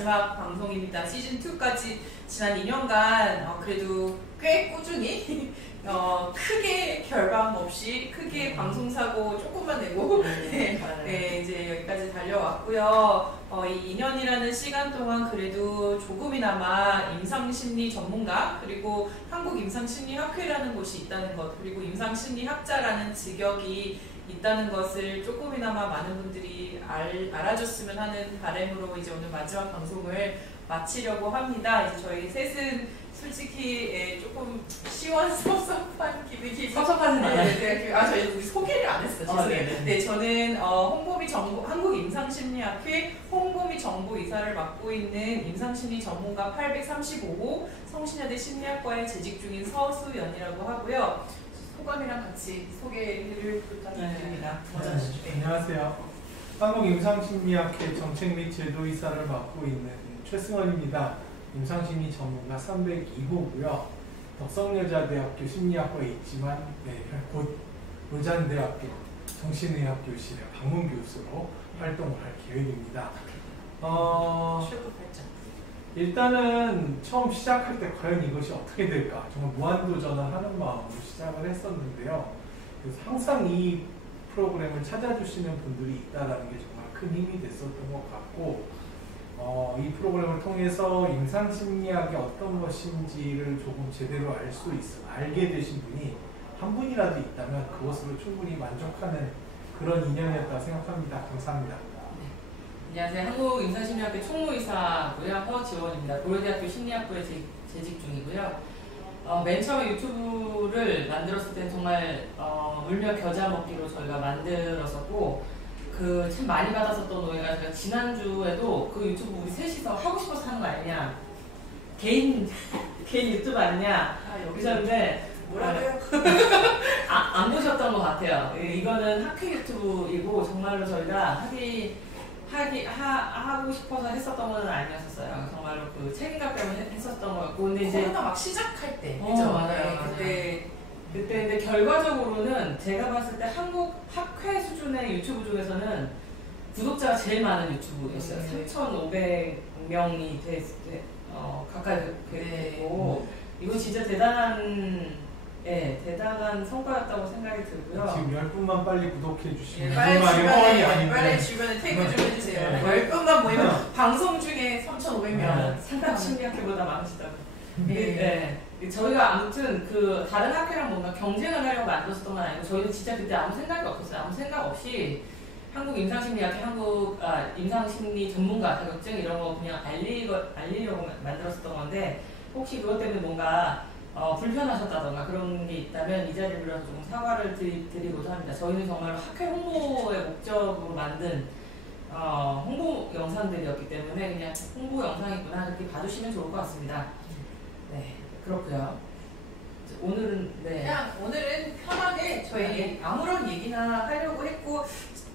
마지막 방송입니다. 시즌2까지 지난 2년간 그래도 꽤 꾸준히 크게 결방 없이 크게 방송사고 조금만 내고 네, 이제 여기까지 달려왔고요. 이 2년이라는 시간 동안 그래도 조금이나마 임상심리 전문가 그리고 한국임상심리학회라는 곳이 있다는 것 그리고 임상심리학자라는 직역이 있다는 것을 조금이나마 많은 분들이 알아줬으면 하는 바람으로 이제 오늘 마지막 방송을 마치려고 합니다. 이제 저희 셋은 솔직히 조금 시원섭섭한 기분이 섭섭하진 않아요. 저희 우리 소개를 안 했어요. 죄송해요. 네, 저는 한국임상심리학회 홍보미 정보이사를 맡고 있는 임상심리 전문가 835호 성신여대 심리학과에 재직 중인 서수연이라고 하고요. 소감이랑 같이 소개를 부탁드립니다. 네, 안녕하세요. 한국임상심리학회 정책 및 제도이사를 맡고 있는 최승원입니다. 임상심리 전문가 302호고요. 덕성여자대학교 심리학과에 있지만 곧 로잔대학교 정신의학교실의 방문교수로 활동을 할 계획입니다. 일단은 처음 시작할 때 과연 이것이 어떻게 될까 정말 무한도전을 하는 마음으로 시작을 했었는데요. 그래서 항상 이 프로그램을 찾아주시는 분들이 있다는 게 정말 큰 힘이 됐었던 것 같고 이 프로그램을 통해서 임상심리학이 어떤 것인지를 조금 제대로 알게 되신 분이 한 분이라도 있다면 그것으로 충분히 만족하는 그런 인연이었다고 생각합니다. 감사합니다. 안녕하세요. 한국임상심리학회 총무이사고요. 허지원입니다. 고려대학교 심리학부에 재직 중이고요. 맨 처음에 유튜브를 만들었을 때는 정말 울며 겨자 먹기로 저희가 만들었었고 참 많이 받았었던 오해가 제가 지난주에도 그 유튜브 우리 셋이서 하고 싶어서 하는 거 아니냐 개인 유튜브 아니냐 그러셨는데 뭐라고요? 안 보셨던 것 같아요. 이거는 학회 유튜브이고 정말로 저희가 하고 싶어서 했었던 건 아니었어요. 정말로 그 책임감 때문에 했었던 거였고 근데 이제 코로나 막 시작할 때 그죠? 맞아요. 그때 근데 결과적으로는 제가 봤을 때 한국 학회 수준의 유튜브 중에서는 구독자가 제일 많은 유튜브였어요. 3,500명이 가까이 되고 이거 진짜 대단한 성과였다고 생각이 들고요. 지금 10분만 빨리 구독해 주시면 빨리 주변에 태그 좀 해주세요. 10분만 모이면 방송 중에 3,500명 상담 심리학회보다 많으시다고. 저희가 아무튼 그 다른 학회랑 뭔가 경쟁을 하려고 만들었던 건 아니고 저희는 진짜 그때 아무 생각이 없었어요. 아무 생각 없이 한국임상심리학회, 임상심리 전문가 자격증 이런 거 그냥 알리려고 만들었었던 건데 혹시 그것 때문에 뭔가 불편하셨다던가 그런 게 있다면 이 자리를 빌어서 조금 사과를 드리고자 합니다. 저희는 정말 학회 홍보의 목적으로 만든 홍보 영상들이었기 때문에 그냥 홍보 영상이구나 이렇게 봐주시면 좋을 것 같습니다. 네, 그렇고요. 오늘은 오늘은 편하게 저희 아무런 얘기나 하려고 했고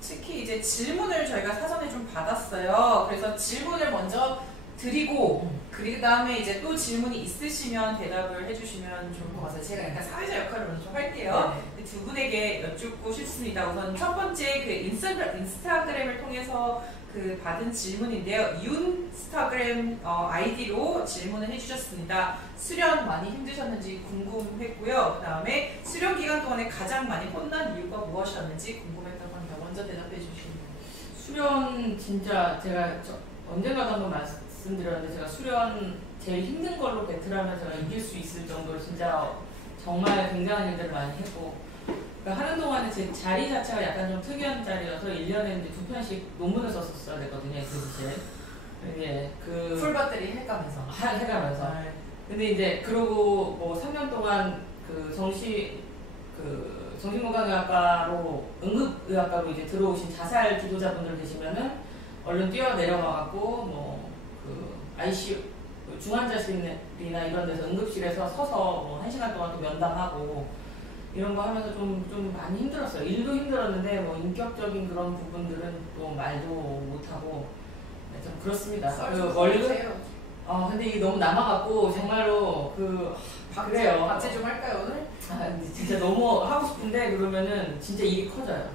특히 이제 질문을 저희가 사전에 좀 받았어요. 그래서 질문을 먼저 드리고 그 다음에 이제 또 질문이 있으시면 대답을 해주시면 좋을 것 같아요. 제가 약간 사회자 역할을 먼저 좀 할게요. 두 분에게 여쭙고 싶습니다. 우선 첫 번째 그 인스타그램을 통해서 그 받은 질문인데요. 윤스타그램 아이디로 질문을 해주셨습니다. 수련 많이 힘드셨는지 궁금했고요. 그 다음에 수련 기간 동안에 가장 많이 혼난 이유가 무엇이었는지 궁금했다고 합니다. 먼저 대답해 주시면. 수련 진짜 제가 언젠가도 한번 말씀드렸는데 제가 수련 제일 힘든 걸로 배틀하면 제가 이길 수 있을 정도로 진짜 정말 굉장한 일들을 많이 했고 그러니까 하는 동안에 제 자리 자체가 약간 좀 특이한 자리여서 1년에 이제 2편씩 논문을 썼었어야 됐거든요. 그 풀밭들이 해가면서 근데 이제 그러고 뭐 3년 동안 정신건강의학과로 응급의학과로 이제 들어오신 자살 지도자분들 계시면은 얼른 뛰어 내려가갖고 ICU 중환자실이나 이런 데서 응급실에서 서서 1시간 동안 또 면담하고 이런 거 하면서 좀 많이 힘들었어요. 일도 힘들었는데 인격적인 그런 부분들은 또 말도 못하고 좀 그렇습니다. 근데 이게 너무 남아갖고 정말로 그래요. 박제 좀 할까요 오늘? 진짜 너무 하고 싶은데 그러면은 진짜 일이 커져요.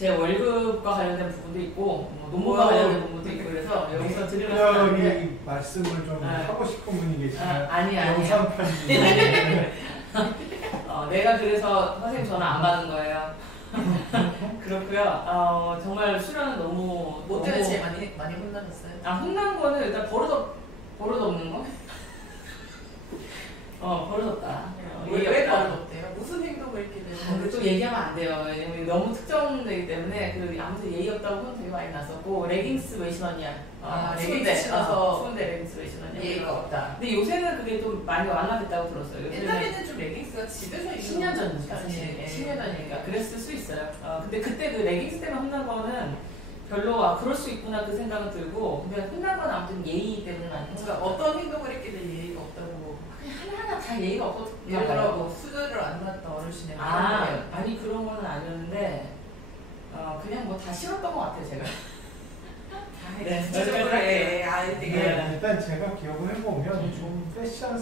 제 월급과 관련된 부분도 있고 뭐 논문과 관련된 부분도 있고 그래서 여기서 드리려고 특별히 말씀을 좀 하고 싶은 분이 계시면 아니야. 영상 편지. 내가 그래서 선생님 전화 안 받은 거예요. 그렇고요. 정말 수련은 너무 뭐 때문에 제일 많이 혼나셨어요? 혼난 거는 일단 버릇없는 거? 버릇없다. 왜 버릇없대요? 무슨 행동을 이렇게 되는 또 얘기하면 안 돼요. 왜냐면 너무 특정되기 때문에 아무튼 예의 없다고 혼 되게 많이 났었고 레깅스 왜 신었냐? 레깅스 신어서 추운데 레깅스 왜 신었냐? 예의가 없다. 근데 요새는 그게 좀 많이 완화됐다고 들었어요. 옛날에는 좀 레깅스가 집에서 10년 전이니까 사실 10년 전이니까 그랬을 수 있어요. 근데 그때 그 레깅스 때문에 혼난 거는 별로 그럴 수 있구나 그 생각은 들고 근데 혼난 건 아무튼 예의 때문에 많이 그러니까 어떤 행동을 했길래 예의가 없다고 하나하나 다 예의가 없었나 예를 들어 봐요. 뭐 수저를 안 놨다 어르신의 아니 그런 거는 아니었는데 그냥 뭐 다 싫었던 것 같아요 제가. 네, 그래. 일단 제가 기억을 해보면 좀 패션은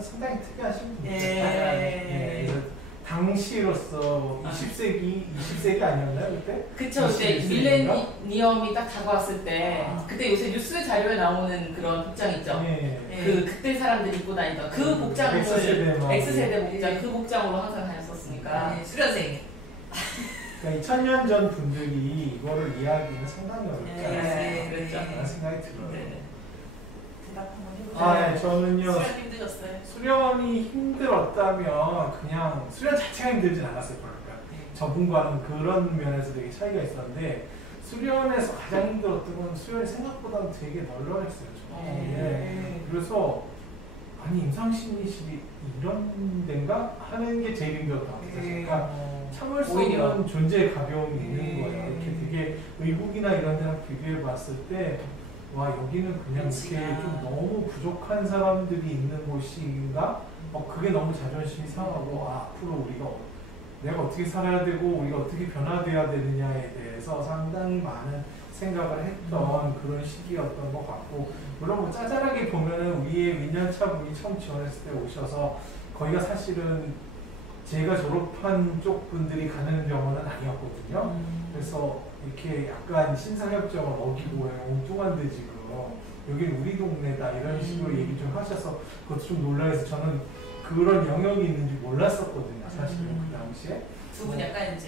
상당히 특이하신 분이에요. 네. 당시로서 20세기 아니었나요 그때? 그쵸. 그때 밀레니엄이 딱 다가왔을 때 그때 요새 뉴스 자료에 나오는 그런 복장 있죠. 그때 사람들이 입고 다니던 그 복장을 X세대 복장 그 복장으로 항상 다녔었으니까. 수련생. 그러니까 2000년 전 분들이 이거를 이해하기는 상당히 어렵지 않았을까 그렇죠. 라는 생각이 들어요. 대답 한번 해보세요. 저는요. 수련 힘드셨어요? 수련이 힘들었다면 그냥 수련 자체가 힘들진 않았을 거예요. 그러니까 저분과는 그런 면에서 되게 차이가 있었는데 수련에서 가장 힘들었던 건 수련이 생각보다 되게 널널했어요. 그래서 아니 임상심리실이 이런 데인가 하는 게 제일 힘들었던 것 같아요. 그러니까 참을 수 없는 존재의 가벼움이 있는 거예요. 이렇게 되게 의국이나 이런 데랑 비교해 봤을 때 와 여기는 그냥 이렇게 좀 너무 부족한 사람들이 있는 곳인가? 그게 너무 자존심이 상하고 앞으로 내가 어떻게 살아야 되고 우리가 어떻게 변화되어야 되느냐에 대해서 상당히 많은 생각을 했던 그런 시기였던 것 같고 물론 뭐 짜잘하게 보면은 위에 민년차 분이 처음 지원했을 때 오셔서 거기가 사실은 제가 졸업한 쪽 분들이 가는 병원은 아니었거든요. 그래서 이렇게 약간 신사협정을 어기고 엉뚱한데 지금 여기는 우리 동네다 이런 식으로 얘기 좀 하셔서 그것도 좀 놀라서 저는 그런 영역이 있는지 몰랐었거든요. 사실은 그 당시에. 두 분 약간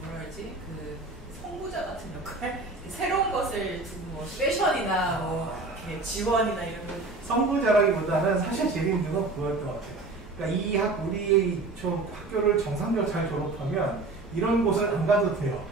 뭐라 그러지? 그 성부자 같은 역할? 새로운 것을 두고 뭐 패션이나 뭐 이렇게 지원이나 이런 거 성부자라기보다는 사실 제일 힘든 건 그거였던 것 같아요. 그러니까 우리 학교를 정상적으로 잘 졸업하면 이런 곳을 안 가도 돼요.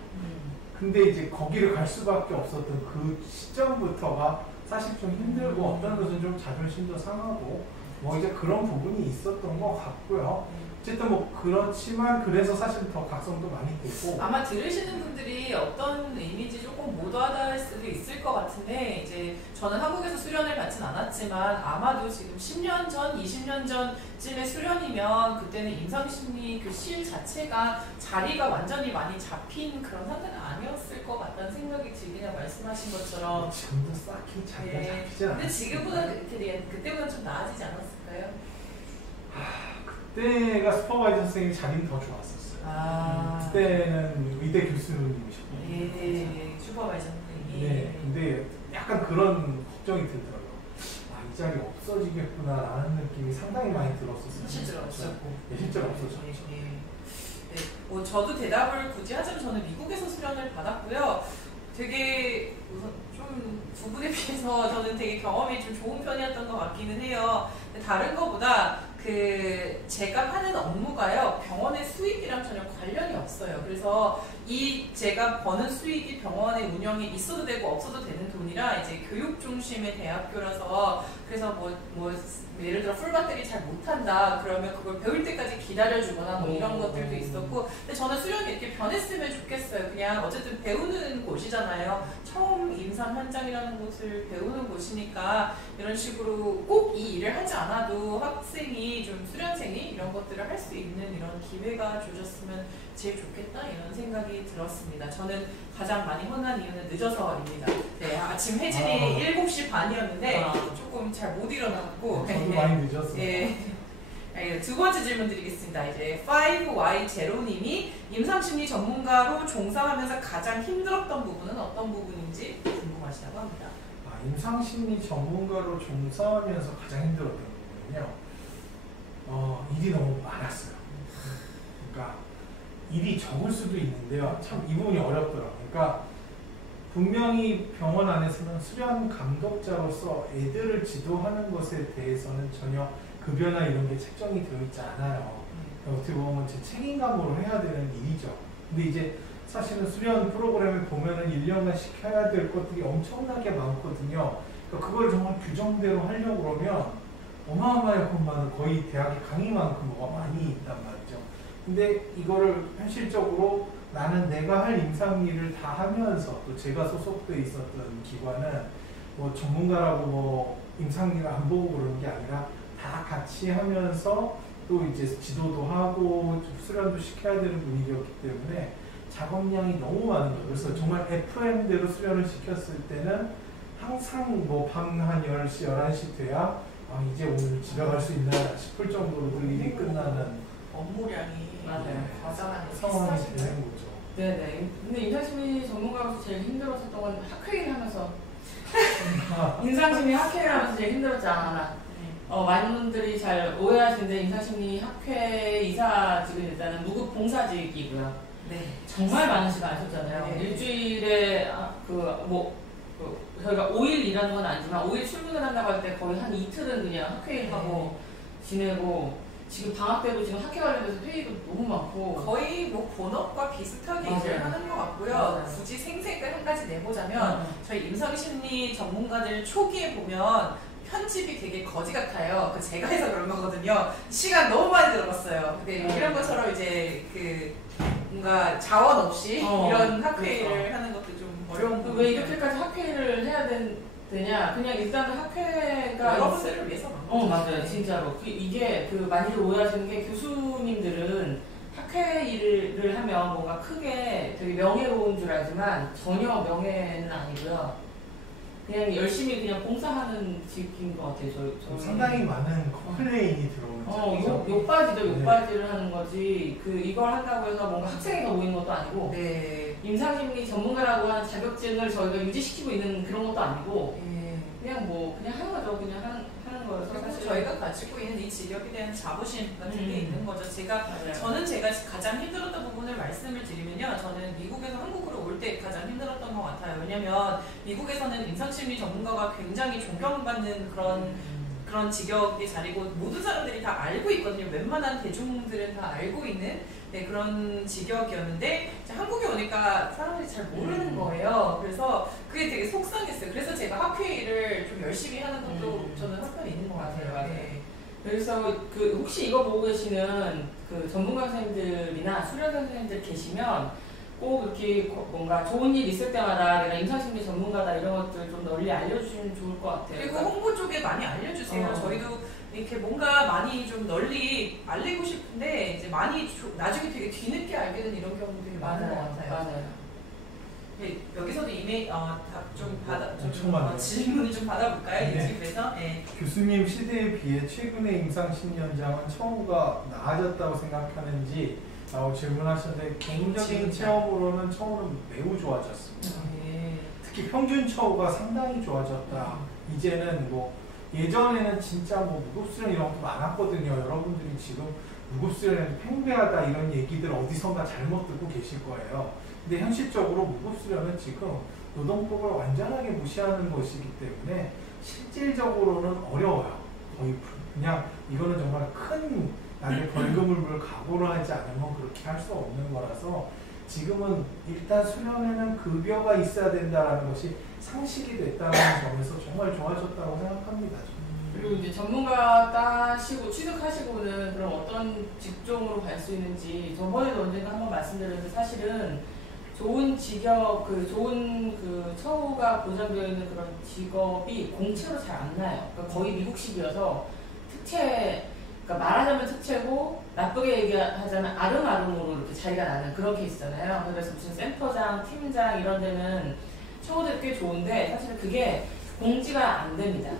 근데 이제 거기를 갈 수밖에 없었던 그 시점부터가 사실 좀 힘들고 어떤 것은 좀 자존심도 상하고 뭐 이제 그런 부분이 있었던 것 같고요. 어쨌든 뭐 그렇지만 그래서 사실 더 각성도 많이 되고 아마 들으시는 분들이 어떤 의미인지 조금 못 와닿을 수도 있을 것 같은데 이제 저는 한국에서 수련을 받진 않았지만 아마도 지금 10년 전, 20년 전쯤의 수련이면 그때는 임상심리 그 실 자체가 자리가 완전히 많이 잡힌 그런 상태는 아니었을 것 같다는 생각이 들긴 말씀하신 것처럼 지금도 싹히 자리가 잡히지 않아요. 근데 지금보다 그때보다 좀 나아지지 않았을까요? 그때가 슈퍼바이저 선생님이 자리는 더 좋았었어요. 그때는 의대 교수님이셨거든요. 슈퍼바이저 선생님이. 네, 근데 약간 그런 걱정이 들더라고요. 이 자리 없어지겠구나라는 느낌이 상당히 많이 들었었어요. 실제로 없었고. 네, 실제로 없어졌죠. 뭐 저도 대답을 굳이 하자면 저는 미국에서 수련을 받았고요. 되게 우선 좀 두 분에 비해서 저는 되게 경험이 좀 좋은 편이었던 것 같기는 해요. 근데 다른 거보다 제가 하는 업무가요 병원의 수익이랑 전혀 관련이 없어요. 그래서 제가 버는 수익이 병원의 운영에 있어도 되고 없어도 되는 돈이라 이제 교육 중심의 대학교라서 그래서 뭐 예를 들어 풀밭들이 잘 못한다 그러면 그걸 배울 때까지 기다려주거나 뭐 이런 것들도 있었고 근데 저는 수련이 이렇게 변했으면 좋겠어요. 그냥 어쨌든 배우는 곳이잖아요. 처음 임상 현장이라는 곳을 배우는 곳이니까 이런 식으로 꼭 이 일을 하지 않아도 학생이 좀 수련생이 이런 것들을 할 수 있는 이런 기회가 주어졌으면 제일 좋겠다 이런 생각이 들었습니다. 저는 가장 많이 혼난 이유는 늦어서입니다. 네, 아침 해진이 7시 반이었는데 조금 잘 못 일어났고 저도 많이 늦었어요. 네. 두 번째 질문 드리겠습니다. 이제 5Y0님이 임상심리 전문가로 종사하면서 가장 힘들었던 부분은 어떤 부분인지 궁금하시다고 합니다. 임상심리 전문가로 종사하면서 가장 힘들었던 부분은요. 일이 너무 많았어요. 그러니까 일이 적을 수도 있는데요. 참 이 부분이 어렵더라고요. 그러니까 분명히 병원 안에서는 수련 감독자로서 애들을 지도하는 것에 대해서는 전혀 급여나 이런 게 책정이 되어 있지 않아요. 어떻게 보면 제 책임감으로 해야 되는 일이죠. 근데 이제 사실은 수련 프로그램을 보면은 1년간 시켜야 될 것들이 엄청나게 많거든요. 그러니까 그걸 정말 규정대로 하려고 그러면 어마어마하게 거의 대학의 강의만큼 뭐가 많이 있단 말이죠. 근데 이거를 현실적으로 나는 내가 할 임상일을 다 하면서 또 제가 소속돼 있었던 기관은 뭐 전문가라고 뭐 임상일을 안 보고 그러는 게 아니라 다 같이 하면서 또 이제 지도도 하고 수련도 시켜야 되는 분위기였기 때문에 작업량이 너무 많은 거예요. 그래서 정말 FM대로 수련을 시켰을 때는 항상 뭐 밤 한 10시, 11시 돼야 이제 오늘 집에 갈 수 있나 싶을 정도로 그 일이 끝나는 업무량이 맞아요. 과장한 상황이 되는 거죠. 네네. 근데 임상심리 전문가로서 제일 힘들었었던 건 학회를 하면서 임상심리 학회를 하면서 제일 힘들었지 않아. 많은 분들이 잘 오해하시는데 임상심리 학회 이사직은 일단은 무급 봉사직이고요. 네. 정말 많은 시간 하셨잖아요. 네. 일주일에 저희가 5일 일하는 건 아니지만 5일 출근을 한다고 할 때 거의 한 이틀은 그냥 학회를 하고 지내고 지금 방학 때도 지금 학회 관련돼서 회의도 너무 많고 거의 뭐 본업과 비슷하게 맞아요. 일을 하는 것 같고요. 맞아요. 굳이 생색을 한 가지 내보자면 저희 임상심리 전문가들 초기에 보면 편집이 되게 거지 같아요. 제가 해서 그런 거거든요. 시간 너무 많이 들어갔어요. 근데 이런 것처럼 이제 뭔가 자원 없이 이런 학회를 그렇죠. 하는 것도 좀 어려운 부분. 왜 이렇게까지 학회를 해야 되냐? 그냥 일단은 학회가 여러분들을 위해서 맞아요. 진짜로. 이게 많이들 오해하시는 게 교수님들은 학회 일을 하면 뭔가 크게 되게 명예로운 줄 알지만 전혀 명예는 아니고요. 그냥 열심히 그냥 봉사하는 직인 것 같아요. 저 상당히 많은 컴플레인이 들어오는 욕바지죠. 욕바지를 하는 거지. 이걸 한다고 해서 뭔가 학생이 더 모이는 것도 아니고 네. 임상심리 전문가라고 하는 자격증을 저희가 유지시키고 있는 그런 것도 아니고 그냥 하는 거죠. 그냥 하는 거여서 사실 저희가 가지고 있는 이 지력에 대한 자부심 같은 게 있는 거죠. 맞아요. 저는 제가 가장 힘들었던 부분을 말씀을 드리면요. 저는 미국에서 한국으로 올 때 가장 힘들었던 것 같아요. 왜냐면 미국에서는 임상심리 전문가가 굉장히 존경받는 그런 직역의 자리고 모든 사람들이 다 알고 있거든요. 웬만한 대중들은 다 알고 있는 그런 직역이었는데 한국에 오니까 사람들이 잘 모르는 거예요. 그래서 그게 되게 속상했어요. 그래서 제가 학회 일을 좀 열심히 하는 것도 저는 한편에 있는 것 같아요. 맞아요. 네. 그래서 혹시 이거 보고 계시는 전문가 선생님들이나 수련 선생님들 계시면 꼭 이렇게 뭔가 좋은 일 있을 때마다 내가 임상심리 전문가다 이런 것들 좀 널리 알려주시면 좋을 것 같아요. 그리고 홍보 쪽에 많이 알려주세요. 저희도 이렇게 뭔가 많이 좀 널리 알리고 싶은데 이제 많이 나중에 되게 뒤늦게 알게 된 이런 경우도 되게 많은 것 같아요. 맞아요. 네, 여기서도 이메일 질문을 좀 받아볼까요? 네. 유튜브에서? 네. 교수님 시대에 비해 최근의 임상심리 현장은 처우가 나아졌다고 생각하는지 라고 질문하셨는데 개인적인 체험으로는 처우는 매우 좋아졌습니다. 특히 평균 처우가 상당히 좋아졌다. 이제는 예전에는 진짜 무급수련 이런 것도 많았거든요. 여러분들이 지금 무급수련은 팽배하다 이런 얘기들 어디선가 잘못 듣고 계실 거예요. 근데 현실적으로 무급수련은 지금 노동법을 완전하게 무시하는 것이기 때문에 실질적으로는 어려워요. 거의 그냥 이거는 정말 큰 나중에 벌금을 물 각오를 하지 않으면 그렇게 할 수 없는 거라서 지금은 일단 수련에는 급여가 있어야 된다는 것이 상식이 됐다는 점에서 정말 좋아졌다고 생각합니다. 그리고 이제 전문가 따시고 취득하시고는 그럼 어떤 직종으로 갈 수 있는지 저번에도 언젠가 한번 말씀드렸는데 사실은 좋은 직업, 좋은 처우가 보장되어 있는 그런 직업이 공채로 잘 안 나요. 그러니까 거의 미국식이어서 그러니까 말하자면 특채고 나쁘게 얘기하자면 아름아름으로 이렇게 자리가 나는 그런 케이스잖아요. 그래서 무슨 센터장, 팀장 이런 데는 처우들이 꽤 좋은데 사실 그게 공지가 안 됩니다.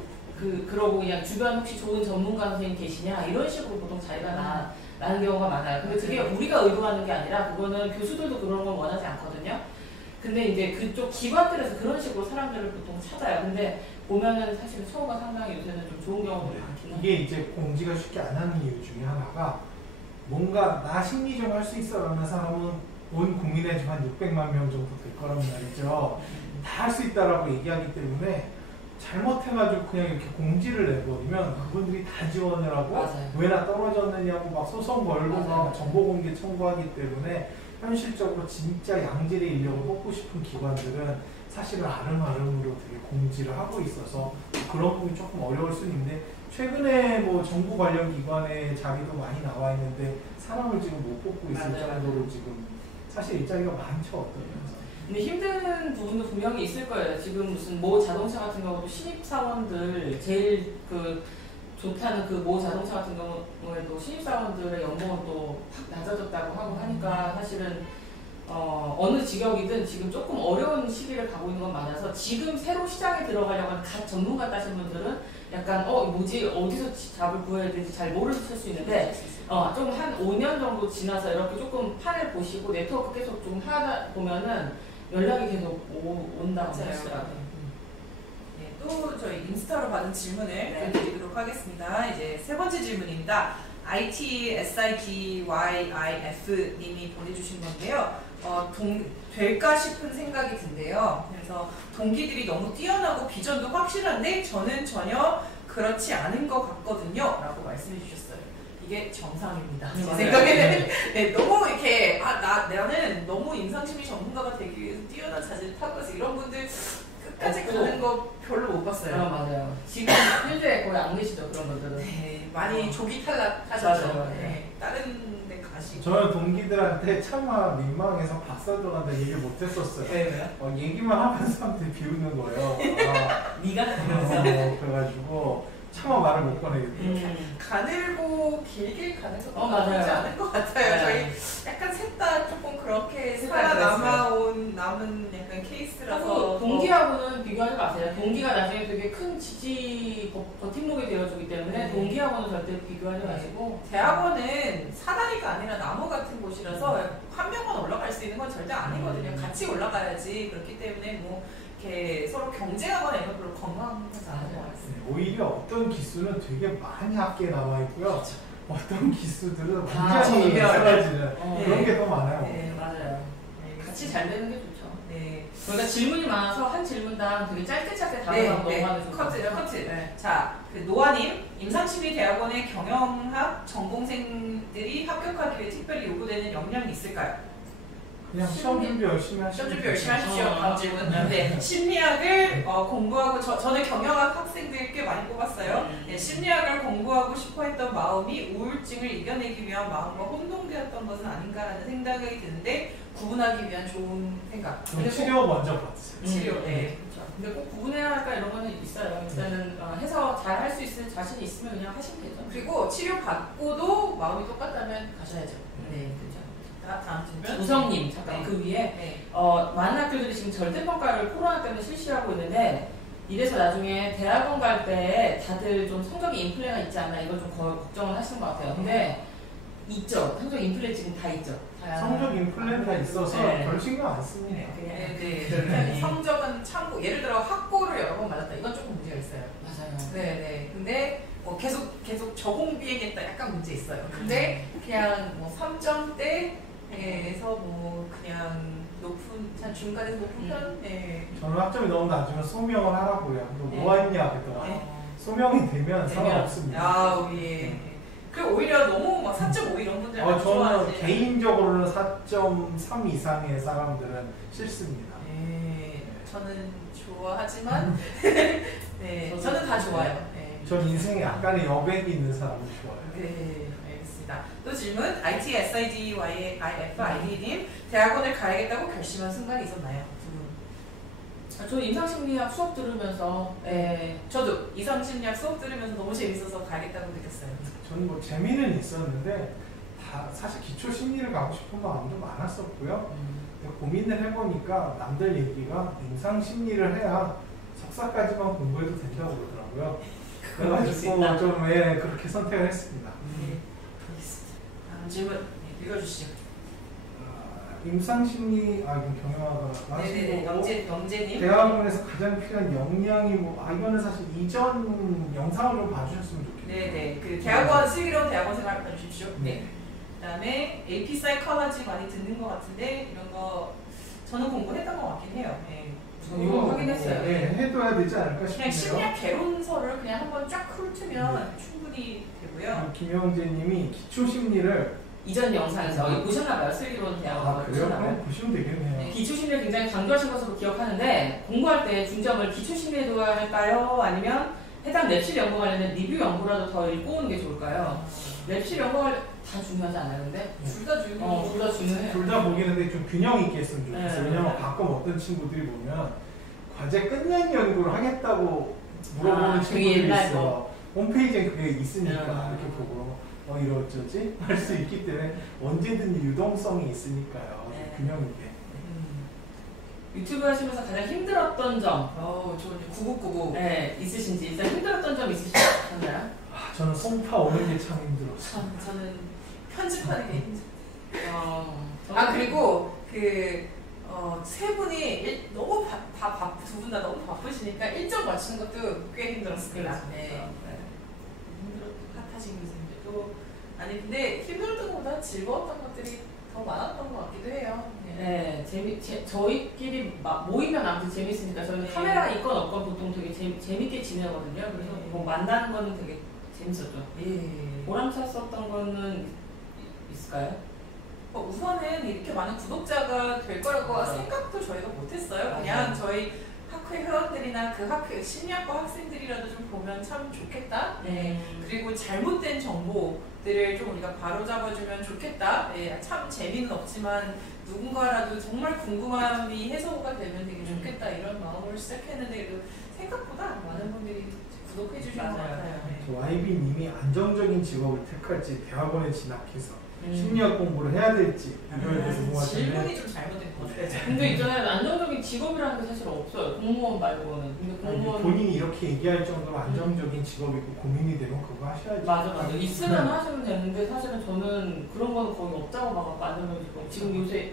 그러고 그냥 주변 혹시 좋은 전문가 선생님 계시냐 이런 식으로 보통 자기가 나는 경우가 많아요. 근데 그게 우리가 의도하는 게 아니라 그거는 교수들도 그런 건 원하지 않거든요. 근데 이제 그쪽 기관들에서 그런 식으로 사람들을 보통 찾아요. 근데 보면은 사실 처우가 상당히 요새는 좀 좋은 경우도 많긴 해요. 이게 이제 공지가 쉽게 안 하는 이유 중에 하나가 뭔가 나 심리 좀 할 수 있어 라는 사람은 온 국민의 한 600만 명 정도 될 거란 말이죠. 다 할 수 있다라고 얘기하기 때문에 잘못해가지고 그냥 이렇게 공지를 내버리면 그분들이 다 지원을 하고 맞아요. 왜 나 떨어졌느냐고 막 소송 걸고 맞아요. 막 정보 공개 청구하기 때문에 현실적으로 진짜 양질의 인력을 뽑고 싶은 기관들은 사실은 아름아름으로 되게 공지를 하고 있어서 그런 부분이 조금 어려울 수는 있는데 최근에 뭐 정부 관련 기관에 자리도 많이 나와 있는데 사람을 지금 못 뽑고 있을 맞아요. 정도로 지금 사실 일자리가 많죠. 어떤 면에서. 근데 힘든 부분도 분명히 있을 거예요. 지금 무슨 모 자동차 같은 경우도 신입사원들 제일 그 좋다는 그 모 자동차 같은 경우에도 신입사원들의 연봉은 또 확 낮아졌다고 하고 하니까 사실은 어느 직역이든 지금 조금 어려운 시기를 가고 있는 건 맞아서 지금 새로 시장에 들어가려고 하는 갓 전문가 따신 분들은 약간 뭐지 어디서 잡을 구해야 되는지 잘 모르실 수 있는데 좀 한 5년 정도 지나서 이렇게 조금 판을 보시고 네트워크 계속 좀 하다 보면은 연락이 계속 온다고 하시더라고요. 네, 또 저희 인스타로 받은 질문을 드리도록 하겠습니다. 이제 세 번째 질문입니다. ITSIGYIF 님이 보내주신 건데요. 될까 싶은 생각이 든대요. 그래서 동기들이 너무 뛰어나고 비전도 확실한데 저는 전혀 그렇지 않은 것 같거든요. 라고 말씀해 주셨어요. 이게 정상입니다. 제 생각에는 네, 너무 이렇게 나는 너무 임상심리 전문가가 되기 위해서 뛰어난 자질을 타고 해서 이런 분들 끝까지 가는 거 별로 못 봤어요. 맞아요. 지금 현재 거의 안 계시죠 그런 분들은. 네, 많이 조기 탈락하셨죠. 맞아요. 네, 다른 데 가시고. 저는 동기들한테 차마 민망해서 박사 들어간다 얘기를 못 했었어요. 네, 얘기만 하면 사람들이 비웃는 거예요. 네가 그래가지고 차마 말을 못 꺼내겠더라고요. 가늘고 길게 가는 것도 맞아요. 나쁘지 않을 것 같아요. 저희 약간 셋 다 조금 그렇게 살아남은 약간 케이스라서 동기하고는 비교하지 마세요. 동기가 나중에 되게 큰 지지 버팀목이 되어주기 때문에 동기하고는 절대 비교하지 마시고 대학원은 사다리가 아니라 나무 같은 곳이라서 한 명만 올라갈 수 있는 건 절대 아니거든요. 같이 올라가야지. 그렇기 때문에 뭐 이렇게 서로 경쟁하거나 이런 별로 건강하지 않은 것 같습니다. 오히려 어떤 기수는 되게 많이 학계에 남아 있고요. 어떤 기수들은 다 완전히 정렬. 사라지는 그런 게 더 많아요. 네, 맞아요. 같이 잘 되는 게 좋죠. 네. 그러니까 질문이 많아서 한 질문당 되게 짧게 네, 답변하고 넘어가는 좀 커트. 네. 자, 노아님, 임상심리대학원의 경영학 전공생들이 합격하기 위해 특별히 요구되는 역량이 있을까요? 그냥 시험 준비 열심히 하시면 시험 준비 열심히 하십시오. 어. 다음 질문. 네, 심리학을 공부하고 저는 경영학 학생들 꽤 많이 뽑았어요. 네, 심리학을 공부하고 싶어했던 마음이 우울증을 이겨내기 위한 마음과 혼동되었던 것은 아닌가라는 생각이 드는데 구분하기 위한 좋은 생각. 그럼 치료 먼저 받으세요. 치료. 네. 그렇죠. 근데 꼭 구분해야 할까 이런 거는 있어요. 일단은 해서 잘 할 수 있을 자신이 있으면 그냥 하시면 되죠. 그리고 치료 받고도 마음이 똑같다면 가셔야죠. 네, 그렇죠. 다음 질문. 우성님, 잠깐 네. 그 위에 네. 많은 학교들이 지금 절대평가를 코로나 때문에 실시하고 있는데 이래서 나중에 대학원 갈 때 다들 좀 성적이 인플레가 있지 않나 이걸 좀 걱정을 하시는 것 같아요. 근데 있죠. 성적 인플레 지금 다 있죠. 성적 인플레가 있어서 네. 별 신경 안 씁니다. 네. 성적은 참고 예를 들어 학고를 여러 번 맞았다. 이건 조금 문제가 있어요. 맞아요. 네. 근데 뭐 계속 저공 비행했다. 약간 문제 있어요. 근데 그냥 뭐 3점대에서 뭐 그냥 높은 한 중간에서 높은 편. 네. 저는 학점이 너무 낮으면 소명을 하라고요. 너 뭐 했냐 그랬더니 소명이 되면 상관없습니다. 우리 그리고 오히려 너무 막 4.5 이런 분들 안 저는 좋아하지. 개인적으로는 4.3 이상의 사람들은 싫습니다. 네. 저는 좋아하지만 네. 저는 다 좋아요. 네. 전 인생에 약간의 여백이 있는 사람을 좋아해요. 네, 알겠습니다. 또 질문, ITSIGYIFID님, 대학원을 가야겠다고 결심한 순간이 있었나요? 저 임상심리학 수업 들으면서 저도 이상심리학 수업 들으면서 너무 재밌어서 가야겠다고 느꼈어요. 저는 뭐 재미는 있었는데 다 사실 기초 심리를 가고 싶은 마음도 많았었고요. 근데 고민을 해보니까 남들 얘기가 임상 심리를 해야 석사까지만 공부해도 된다고 그러더라고요. 그래가지고 좀 그렇게 선택을 했습니다. 알겠습니다. 다음 질문 읽어주시죠. 임상심리 이건 경영학과 네네네. 영재님. 대학원에서 가장 필요한 역량이 이거는 사실 이전 영상을 좀 봐주셨으면 좋겠네요. 네네. 그 대학원 슬기로운 대학원 생활 봐주십시오. 네. 그다음에 AP 사이콜로지 많이 듣는 것 같은데 이런 거 저는 공부했던 것 같긴 해요. 네. 이거 확인했어요. 네, 해둬야 되지 않을까 싶네요. 그냥 심리학 개론서를 그냥 한번 쫙 훑으면 충분히 되고요. 김영재님이 기초심리를 이전 영상에서 보셨나봐요. 슬기로운 대학원. 그래요? 그럼 보시면 되겠네요. 네, 기초심리를 굉장히 강조하신 것으로 기억하는데 공부할 때 중점을 기초심리에 둬야 할까요? 아니면 해당 랩실 연구 관련된 리뷰 연구라도 더 읽고 오는 게 좋을까요? 랩실 연구가 다 중요하지 않아요, 근데? 둘 다 중요해요. 둘 다 중요해요. 둘 다 보기는데 좀 균형 있게 했으면 좋겠어요. 네. 왜냐면 가끔 어떤 친구들이 보면 과제 끝낸 연구를 하겠다고 물어보는 친구들이 있어요. 홈페이지에 그게 있으니까 이렇게 보고 이거 어쩌지? 할 수 있기 때문에 언제든지 유동성이 있으니까요. 네. 균형 있게. 유튜브 하시면서 가장 힘들었던 점 저는 9999. 네, 있으신지 일단 힘들었던 점 있으셨나요? 저는 송파 오는 게 참 힘들었어요. 저는 편집하는 게 힘들어요. 저는 그리고 세 분이 너무 두 분 다 너무 바쁘시니까 일정 맞추는 것도 꽤 힘들었습니다. 네. 핫하신 교수님들도 근데 힘들었던 것보다 즐거웠던 것들이 더 많았던 것 같기도 해요. 네, 저희끼리 모이면 아무튼 재밌으니까 저희는 네. 카메라가 있건 없건 보통 되게 재밌게 지내거든요. 그래서 뭐 만나는 거는 되게 재밌었죠. 예. 보람찼었던 거는 있을까요? 우선은 이렇게 많은 구독자가 될 거라고 생각도 저희가 못했어요. 그냥 저희 학회 회원들이나 그 학회 심리학과 학생들이라도 좀 보면 참 좋겠다. 네. 그리고 잘못된 정보들을 좀 우리가 바로 잡아주면 좋겠다. 네. 참 재미는 없지만 누군가라도 정말 궁금함이 해소가 되면 되게 좋겠다 이런 마음으로 시작했는데 그래도 생각보다 많은 분들이 구독해 주신 것 같아요. 네. YB님이 안정적인 직업을 택할지 대학원에 진학해서 심리학 공부를 해야 될지 이거에 대해서 궁금하신데 질문이 좀 잘못된 것 같아요. 근데 있잖아요. 안정적인 직업이라는 게 사실 없어요. 공무원 말고는. 근데 공무원 본인이 이렇게 얘기할 정도로 안정적인 직업이고 고민이 되면 그거 하셔야죠. 맞아. 있으면 하시면 되는데 사실은 저는 그런 건 거의 없다고 봐갖고 안정적인 직업. 지금 요새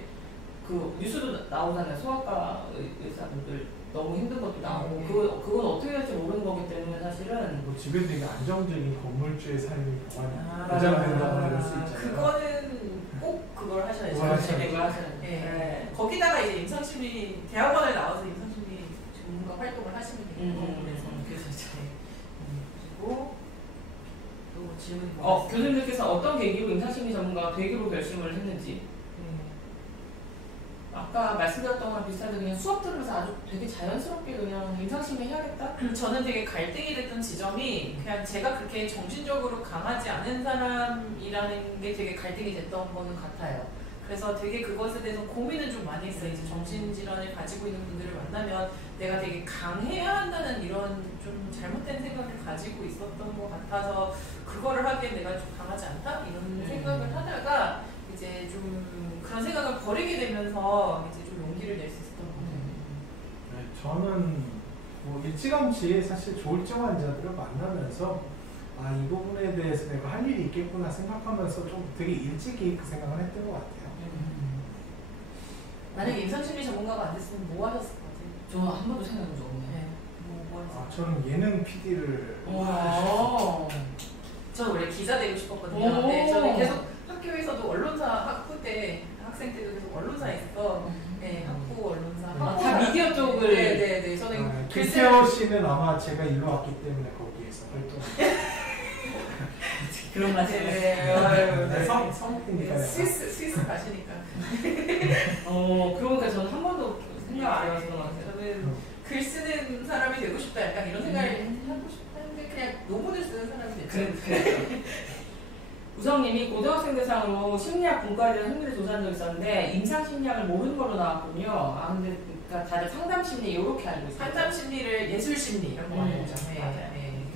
그 뉴스도 나오잖아요. 소아과 의사분들 너무 힘든 것도 나오고 그건 어떻게 될지 모르는 거기 때문에 사실은 집에 되게 안정적인 건물주의 삶이 보장된다거나 이럴 수 있잖아요. 그거는 꼭 그걸 하셔야죠. 네. 거기다가 이제 임상심리 대학원을 나와서 임상심리 전문가 활동을 하시면 되고 그리고 또 질문이 교수님들께서 어떤 계기로 임상심리 전문가가 되기로 결심을 했는지. 아까 말씀드렸던 거랑 비슷한데 그냥 수업 들으면서 아주 되게 자연스럽게 그냥 임상심리 해야겠다? 저는 되게 갈등이 됐던 지점이 그냥 제가 그렇게 정신적으로 강하지 않은 사람이라는 게 되게 갈등이 됐던 거는 같아요. 그래서 되게 그것에 대해서 고민을 좀 많이 했어요. 이제 정신질환을 가지고 있는 분들을 만나면 내가 되게 강해야 한다는 이런 좀 잘못된 생각을 가지고 있었던 것 같아서 그거를 하기엔 내가 좀 강하지 않다? 이런 생각을 하다가 이제 좀 그런 생각을 버리게 되면서 이제 좀 용기를 낼 수 있었던 것 같아요. 네, 저는 뭐 일찌감치 사실 조울증 환자들을 만나면서 이 부분에 대해서 내가 할 일이 있겠구나 생각하면서 좀 되게 일찍이 그 생각을 했던 것 같아요. 만약에 임상심리 전문가가 안 됐으면 뭐 하셨을 것 같아요? 저는 한 번도 생각한 적 없네요. 뭐 저는 예능 PD를 저는 원래 기자 되고 싶었거든요. 네, 저는 계속 학교에서도 언론사 학부 때 학생 때도 계속 언론사에 있어. 네, 학부 언론사. 다 미디어 쪽을. 네네네. 저는 김태호 씨는 아마 제가 일로 왔기 때문에 거기에서 활동. 그런 말씀. 네. 성공이니까. 스위스 가시니까. 그러니까 저는 한 번도 생각 안 해봐서 그런 것 같아요. 저는 글 쓰는 사람이 되고 싶다. 약간 이런 생각을 하고 싶었는데 그냥 논문을 쓰는 사람이 됐죠. 우성님이 고등학생 대상으로 심리학 분과에 대한 흥미를 조사한 적이 있었는데 임상심리학을 모르는 걸로 나왔군요. 근데 그러니까 다들 상담심리 이렇게 알고 있어요. 상담심리를 예술심리 이런 거 많이 보죠.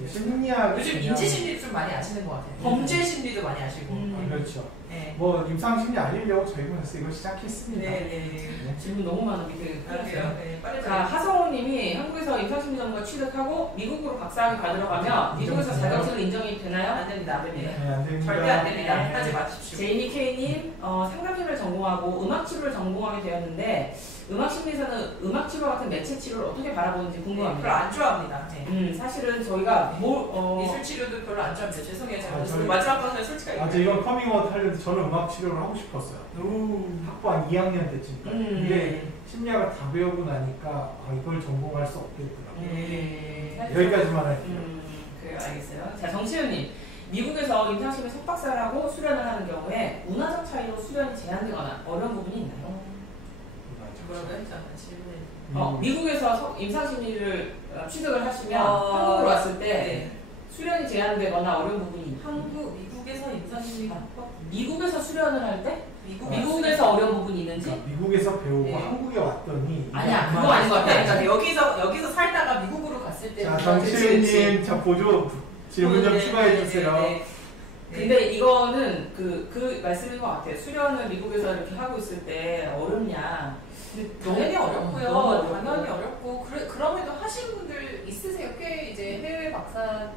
심리학 요즘 인지심리 좀 많이 아시는 것 같아요. 범죄심리도 많이 아시고. 그렇죠. 네. 뭐 임상심리 알리려고 저희가 그래서 이걸 시작했습니다. 네. 질문 너무 많아 밑에 깔았어요. 네, 빨리 자, 하성호님이 한국에서 임상심리 전문가 취득하고 미국으로 박사학위 받으러 가면 미국에서 자격증을 인정이 되나요? 안 됩니다. 안 됩니다. 네, 안 됩니다. 절대 안 됩니다. 네. 하지 마십시오. 제이미 케이님 상담심리를 전공하고 음악치료를 전공하게 되었는데 음악심리에서는 음악치료 같은 매체 치료를 어떻게 바라보는지 별로 궁금합니다. 안 좋아합니다. 네. 사실은 저희가 미술 치료도 별로 안 좋아합니다. 죄송해요. 제가 저희- 마지막 번호에 솔직하게. 저 이건 커밍아웃 하려고 저는 음악 치료를 하고 싶었어요. 학부 한 2학년 때쯤. 근데 심리학을 다 배우고 나니까 이걸 전공할 수 없겠더라고요. 네. 여기까지만 할게요. 그래요, 알겠어요. 자, 정치윤님. 미국에서 임상심리 석박사를 하고 수련을 하는 경우에 문화적 차이로 수련이 제한되거나 어려운 부분이 있나요? 뭐라고 했잖아 질문에. 미국에서 임상심리를 취득을 하시면 한국으로 왔을 때 네. 수련이 제한되거나 어려운 부분이 미국에서 임상심리가 미국에서 수련을 할 때? 미국에서 미국에서 어려운 부분이 있는지? 그러니까 미국에서 배우고 네. 한국에 왔더니 아니야, 그거 아닌 것 같아. 그러니까 여기서 살다가 미국으로 갔을 때. 자, 정치윤님 저 보조 질문 좀 추가해 주세요. 네. 근데 이거는 그 말씀인 것 같아요. 수련을 미국에서 이렇게 하고 있을 때 어렵냐? 당연히 너무 어렵고요. 어렵고. 당연히 어렵고 그럼에도 하신 분들 있으세요. 꽤 이제 해외 박사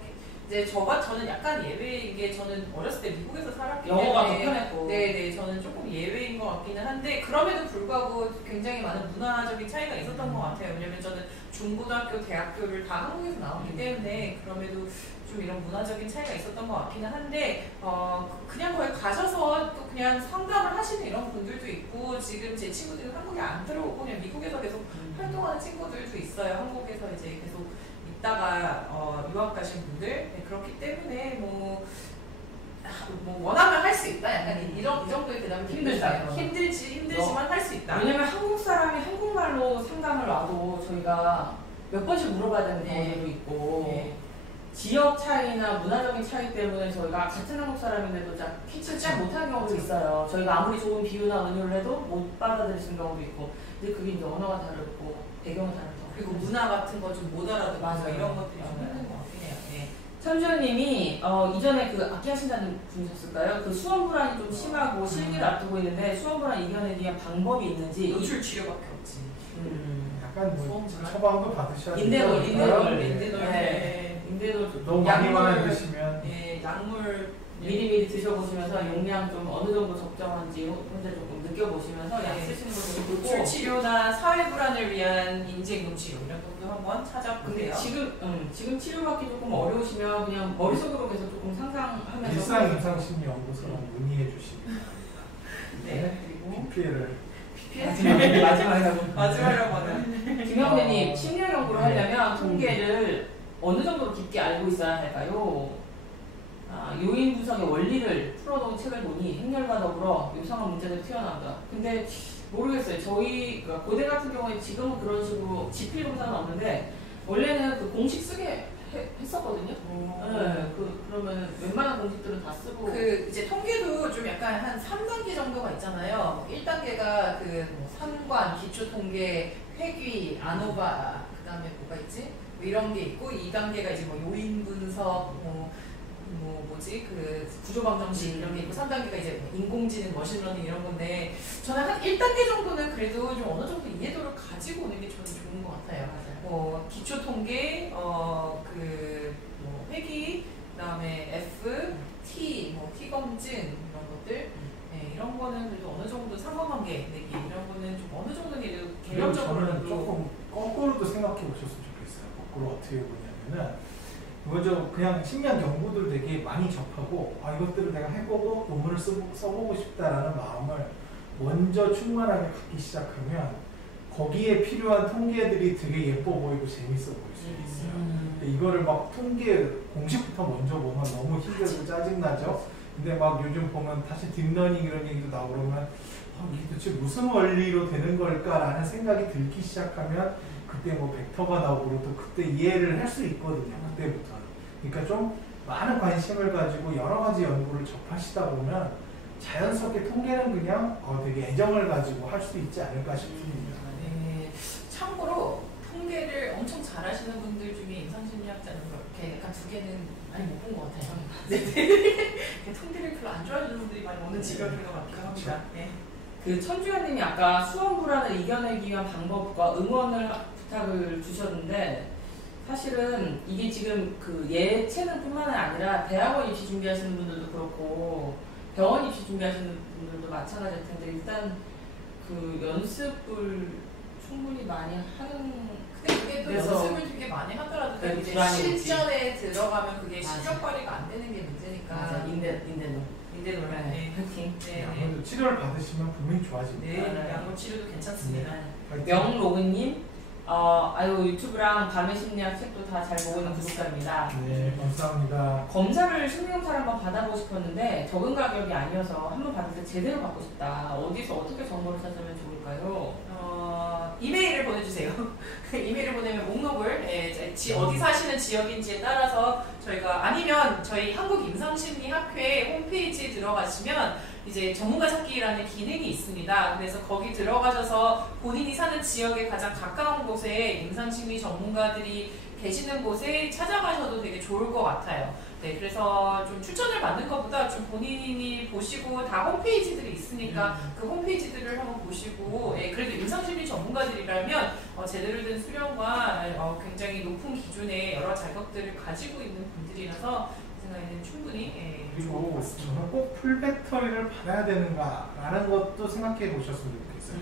이제 저는 약간 예외인 게 저는 어렸을 때 미국에서 살았기 영어가 더 때문에 편했고. 네네 저는 조금 예외인 것 같기는 한데 그럼에도 불구하고 굉장히 많은 문화적인 차이가 있었던 것 같아요. 왜냐면 저는 중고등학교, 대학교를 다 한국에서 나왔기 때문에 그럼에도 좀 이런 문화적인 차이가 있었던 것 같기는 한데 그냥 거기 가셔서 또 그냥 상담을 하시는 이런 분들도 있고 지금 제 친구들은 한국에 안 들어오고 그냥 미국에서 계속 활동하는 친구들도 있어요. 한국에서 이제 계속 있다가 유학 가신 분들 네, 그렇기 때문에 뭐 원하면 할 수 있다. 약간 이 정도의 대답이 힘들다. 힘들지만 할 수 있다. 왜냐면 한국 사람이 한국말로 상담을 와도 저희가 몇 번씩 물어봐야 되는 경우도 있고 네. 지역 차이나 문화적인 차이 때문에 저희가 같은 한국 사람인데도 캐치를 잘 못하는 경우도 있어요. 저희가 아무리 좋은 비유나 은유를 해도 못 받아들이는 경우도 있고 근데 그게 이제 언어가 다르고 배경이 다르고 그리고 문화 같은 거 좀 못 알아듣고 맞아요. 이런 것들이 좀 맞아요. 힘든 것 같긴 해요. 네. 천주현님이 이전에 그 악기 하신다는 분이셨을까요? 그 수험 불안이 좀 심하고 실기를 앞두고 있는데 수험 불안 이겨내기 위한 방법이 있는지 노출 치료밖에 없지. 약간 뭐 수험 처방도 받으셔야 인대놀, 인대놀. 네. 인대놀 너무 많이만 약물, 드시면 예, 약물 미리미리 드셔보시면서 용량 좀 어느 정도 적정한지 혼자 조금 느껴보시면서 약 네. 쓰시는 분도 노출 있고 치료나 사회 불안을 위한 인지행동 치료 이런 것도 한번 근데 찾아보세요. 지금 치료받기 조금 어려우시면 그냥 머릿속으로 계속 조금 상상하면서 일상 임상 심리 연구소로 문의해 주시면 네. 그리고 PPL을 마지막이라고 하는 김영배님 심리학 연구를 하려면 통계를 어느 정도로 깊게 알고 있어야 할까요? 요인 분석의 원리를 풀어놓은 책을 보니 행렬과 더불어 요상한 문제들이 튀어나온다. 근데 모르겠어요. 저희 고대 같은 경우에 지금은 그런 식으로 지필 검사는 없는데 원래는 그 공식 쓰게 했었거든요. 네, 그러면 웬만한 공식들은 다 쓰고 이제 통계도 좀 약간 한 3단계 정도가 있잖아요. 1단계가 뭐 상관, 기초 통계, 회귀, 아노바, 그다음에 뭐가 있지? 뭐 이런 게 있고 2단계가 이제 뭐 요인 분석, 구조방정식 이런 게 있고 3단계가 이제 인공지능, 머신러닝 이런 건데 저는 한 1단계 정도는 그래도 좀 어느 정도 이해도를 가지고 오는 게 저는 좋은 것 같아요. 기초 통계, 회귀, 그다음에 F, T, T 검증 이런 것들 이런 거는 그래도 어느 정도 상관관계 내기 이런 거는 좀 어느 정도는 저는 개념적으로도 조금 거꾸로도 생각해 보셨으면 좋겠어요. 거꾸로 어떻게 보냐면은 먼저 그냥 심리학 연구들 되게 많이 접하고 이것들을 내가 해보고 논문을 써보고 싶다라는 마음을 먼저 충만하게 갖기 시작하면 거기에 필요한 통계들이 되게 예뻐 보이고 재밌어 보일 수 있어요. 근데 이거를 막 통계 공식부터 먼저 보면 너무 힘들고 짜증나죠. 근데 막 요즘 보면 다시 딥러닝 이런 얘기도 나오고 그러면 이게 도대체 무슨 원리로 되는 걸까라는 생각이 들기 시작하면 그때 뭐 벡터가 나오고 또 그때 이해를 할 수 있거든요. 그때부터. 그러니까 좀 많은 관심을 가지고 여러 가지 연구를 접하시다 보면 자연스럽게 통계는 그냥 되게 애정을 가지고 할 수 있지 않을까 싶습니다. 네. 참고로 통계를 엄청 잘하시는 분들 중에 임상심리학자는 이렇게 약간 두 개는 많이 못 본 것 같아요. 네. 통계를 별로 안 좋아하는 분들이 많이 오는 직업인 것 같기도 합니다. 네. 그 천주현님이 아까 수험 불안을 이겨내기 위한 방법과 응원을 부탁을 주셨는데 사실은 이게 지금 그 예체능뿐만 아니라 대학원 입시 준비하시는 분들도 그렇고 병원 입시 준비하시는 분들도 마찬가지일 텐데 일단 그 연습을 충분히 많이 하는. 근데 그게 또 연습을 되게 많이 하더라도 네, 이제 실전에 들어가면 그게 실력 발휘가 안 되는 게 문제니까. 맞아, 인대노. 네. 파이팅. 네. 아무래도 치료를 받으시면 분명히 좋아집니다. 네. 약물 치료도 괜찮습니다. 명로그님, 아유 유튜브랑 밤의 심리학 책도 다 잘 보고 있는 구독자입니다. 네, 감사합니다. 검사를 심리검사를 한번 받아보고 싶었는데 적은 가격이 아니어서 한번 받을 때 제대로 받고 싶다. 어디서 어떻게 정보를 찾으면 좋을까요? 이메일을 보내주세요. 이메일을 보내면 목록을 어디 사시는 지역인지에 따라서 저희가 아니면 저희 한국임상심리학회 홈페이지에 들어가시면 이제 전문가 찾기라는 기능이 있습니다. 그래서 거기 들어가셔서 본인이 사는 지역에 가장 가까운 곳에 임상심리 전문가들이 계시는 곳에 찾아가셔도 되게 좋을 것 같아요. 네, 그래서 좀 추천을 받는 것보다 좀 본인이 보시고 다 홈페이지들이 있으니까 그 홈페이지들을 한번 보시고, 그래도 임상심리 전문가들이라면 제대로 된 수련과 굉장히 높은 기준의 여러 자격들을 가지고 있는 분들이라서 제 생각에는 충분히 그리고 저는 꼭 풀배터리를 받아야 되는가라는 것도 생각해 보셨으면 좋겠어요.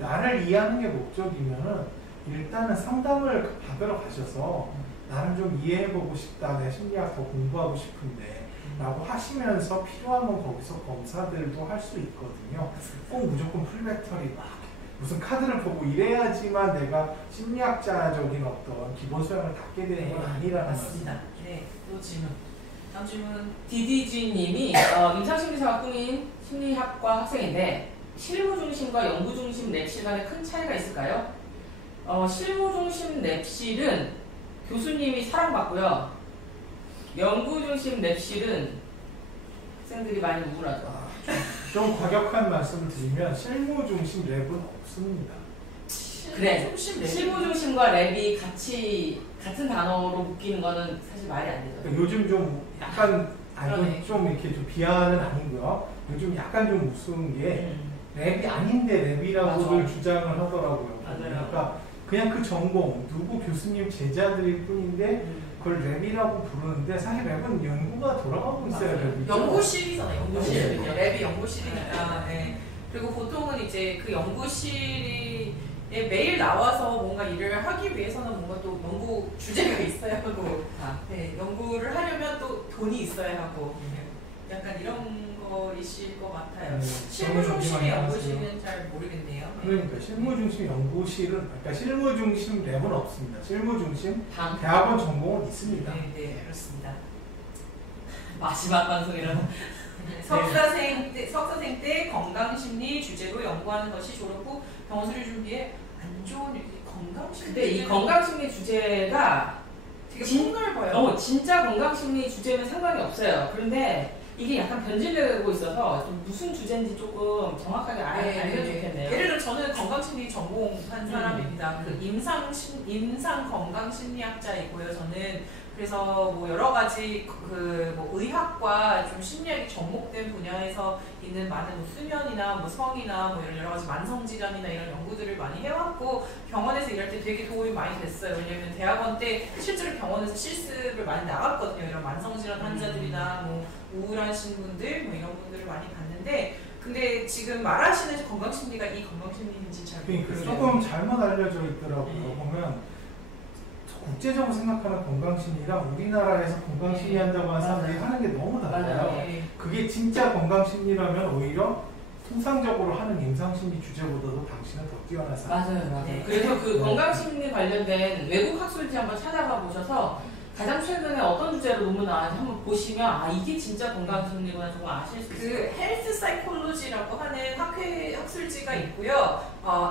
나를 이해하는 게 목적이면은 일단은 상담을 받으러 가셔서 나를 좀 이해해보고 싶다, 내 심리학 더 공부하고 싶은데 라고 하시면서 필요하면 거기서 검사들도 할 수 있거든요. 꼭 무조건 풀배터리 막 무슨 카드를 보고 이래야지만 내가 심리학자적인 어떤 기본 소양을 갖게 되는 건 아니라는 맞습니다. 네, 또 질문. 다음 질문. DDG님이 임상심리사가 꿈인 심리학과 학생인데 실무 중심과 연구 중심 랩실 간에 큰 차이가 있을까요? 실무 중심 랩실은 교수님이 사랑받고요. 연구 중심 랩실은 학생들이 많이 우울하죠. 좀 과격한 말씀을 드리면 실무 중심 랩은 없습니다. 그래. 실무 중심과 랩이 같은 단어로 묶이는 거는 사실 말이 안 되죠. 그러니까 요즘 좀 약간 좀 이렇게 좀 비하는 아니고요. 요즘 약간 좀 우스운 게 랩이 아닌데 랩이라고를 주장을 하더라고요. 그러니까 그냥 그 전공 누구 교수님 제자들일 뿐인데 그걸 랩이라고 부르는데 사실 랩은 연구가 돌아가고 있어요. 랩이. 연구실이잖아요. 연구실. 랩이 연구실이니까. 네. 그리고 보통은 이제 그 연구실에 매일 나와서 뭔가 일을 하기 위해서는 뭔가 또 연구 주제가 있어야 하고, 연구를 하려면 또 돈이 있어야 하고, 약간 이런 거이실 것 같아요. 실무 중심의 연구실은 잘 모르겠네요. 그러니까 실무 중심 연구실은, 그러니까 실무 중심 랩은 없습니다. 실무 중심 대학원 전공은 있습니다. 네, 그렇습니다. 마지막 방송이라는. 석사생 때 건강심리 주제로 연구하는 것이 졸업 후 병원 수료 준비에 안 좋은 건강심리. 근데 이 건강심리 주제가 되게 폭넓어요. 진짜 건강심리 주제면 상관이 없어요. 그런데 이게 약간 변질되고 있어서 좀 무슨 주제인지 조금 정확하게 알면 좋겠네요. 예를 들어 저는 건강심리 전공한 사람입니다. 그 임상 건강심리학자이고요. 저는 그래서 뭐 여러 가지 뭐 의학과 좀 심리학이 접목된 분야에서 있는 많은 뭐 수면이나 뭐 성이나 뭐 이런 여러 가지 만성 질환이나 이런 연구들을 많이 해왔고 병원에서 일할 때 되게 도움이 많이 됐어요. 왜냐면 대학원 때 실제로 병원에서 실습을 많이 나갔거든요. 이런 만성 질환 환자들이나 뭐 우울하신 분들 뭐 이런 분들을 많이 봤는데 근데 지금 말하시는 건강심리가 이 건강심리인지 잘 모르겠어요. 조금 잘못 알려져 있더라고요. 보면 국제적으로 생각하는 건강심리랑 우리나라에서 건강심리 한다고 하는 사람들이 하는 게 너무 달라요. 그게 진짜 건강심리라면 오히려 통상적으로 하는 임상심리 주제보다도 당신은 더 뛰어난 사람. 맞아요. 그래서 그 건강심리 관련된 외국 학술지 한번 찾아가 보셔서 가장 최근에 어떤 주제로 논문 나왔는지 한번 보시면 이게 진짜 건강심리구나 정말 아실 수 있어요. 그 헬스 사이콜로지라고 하는 학술지가 있고요.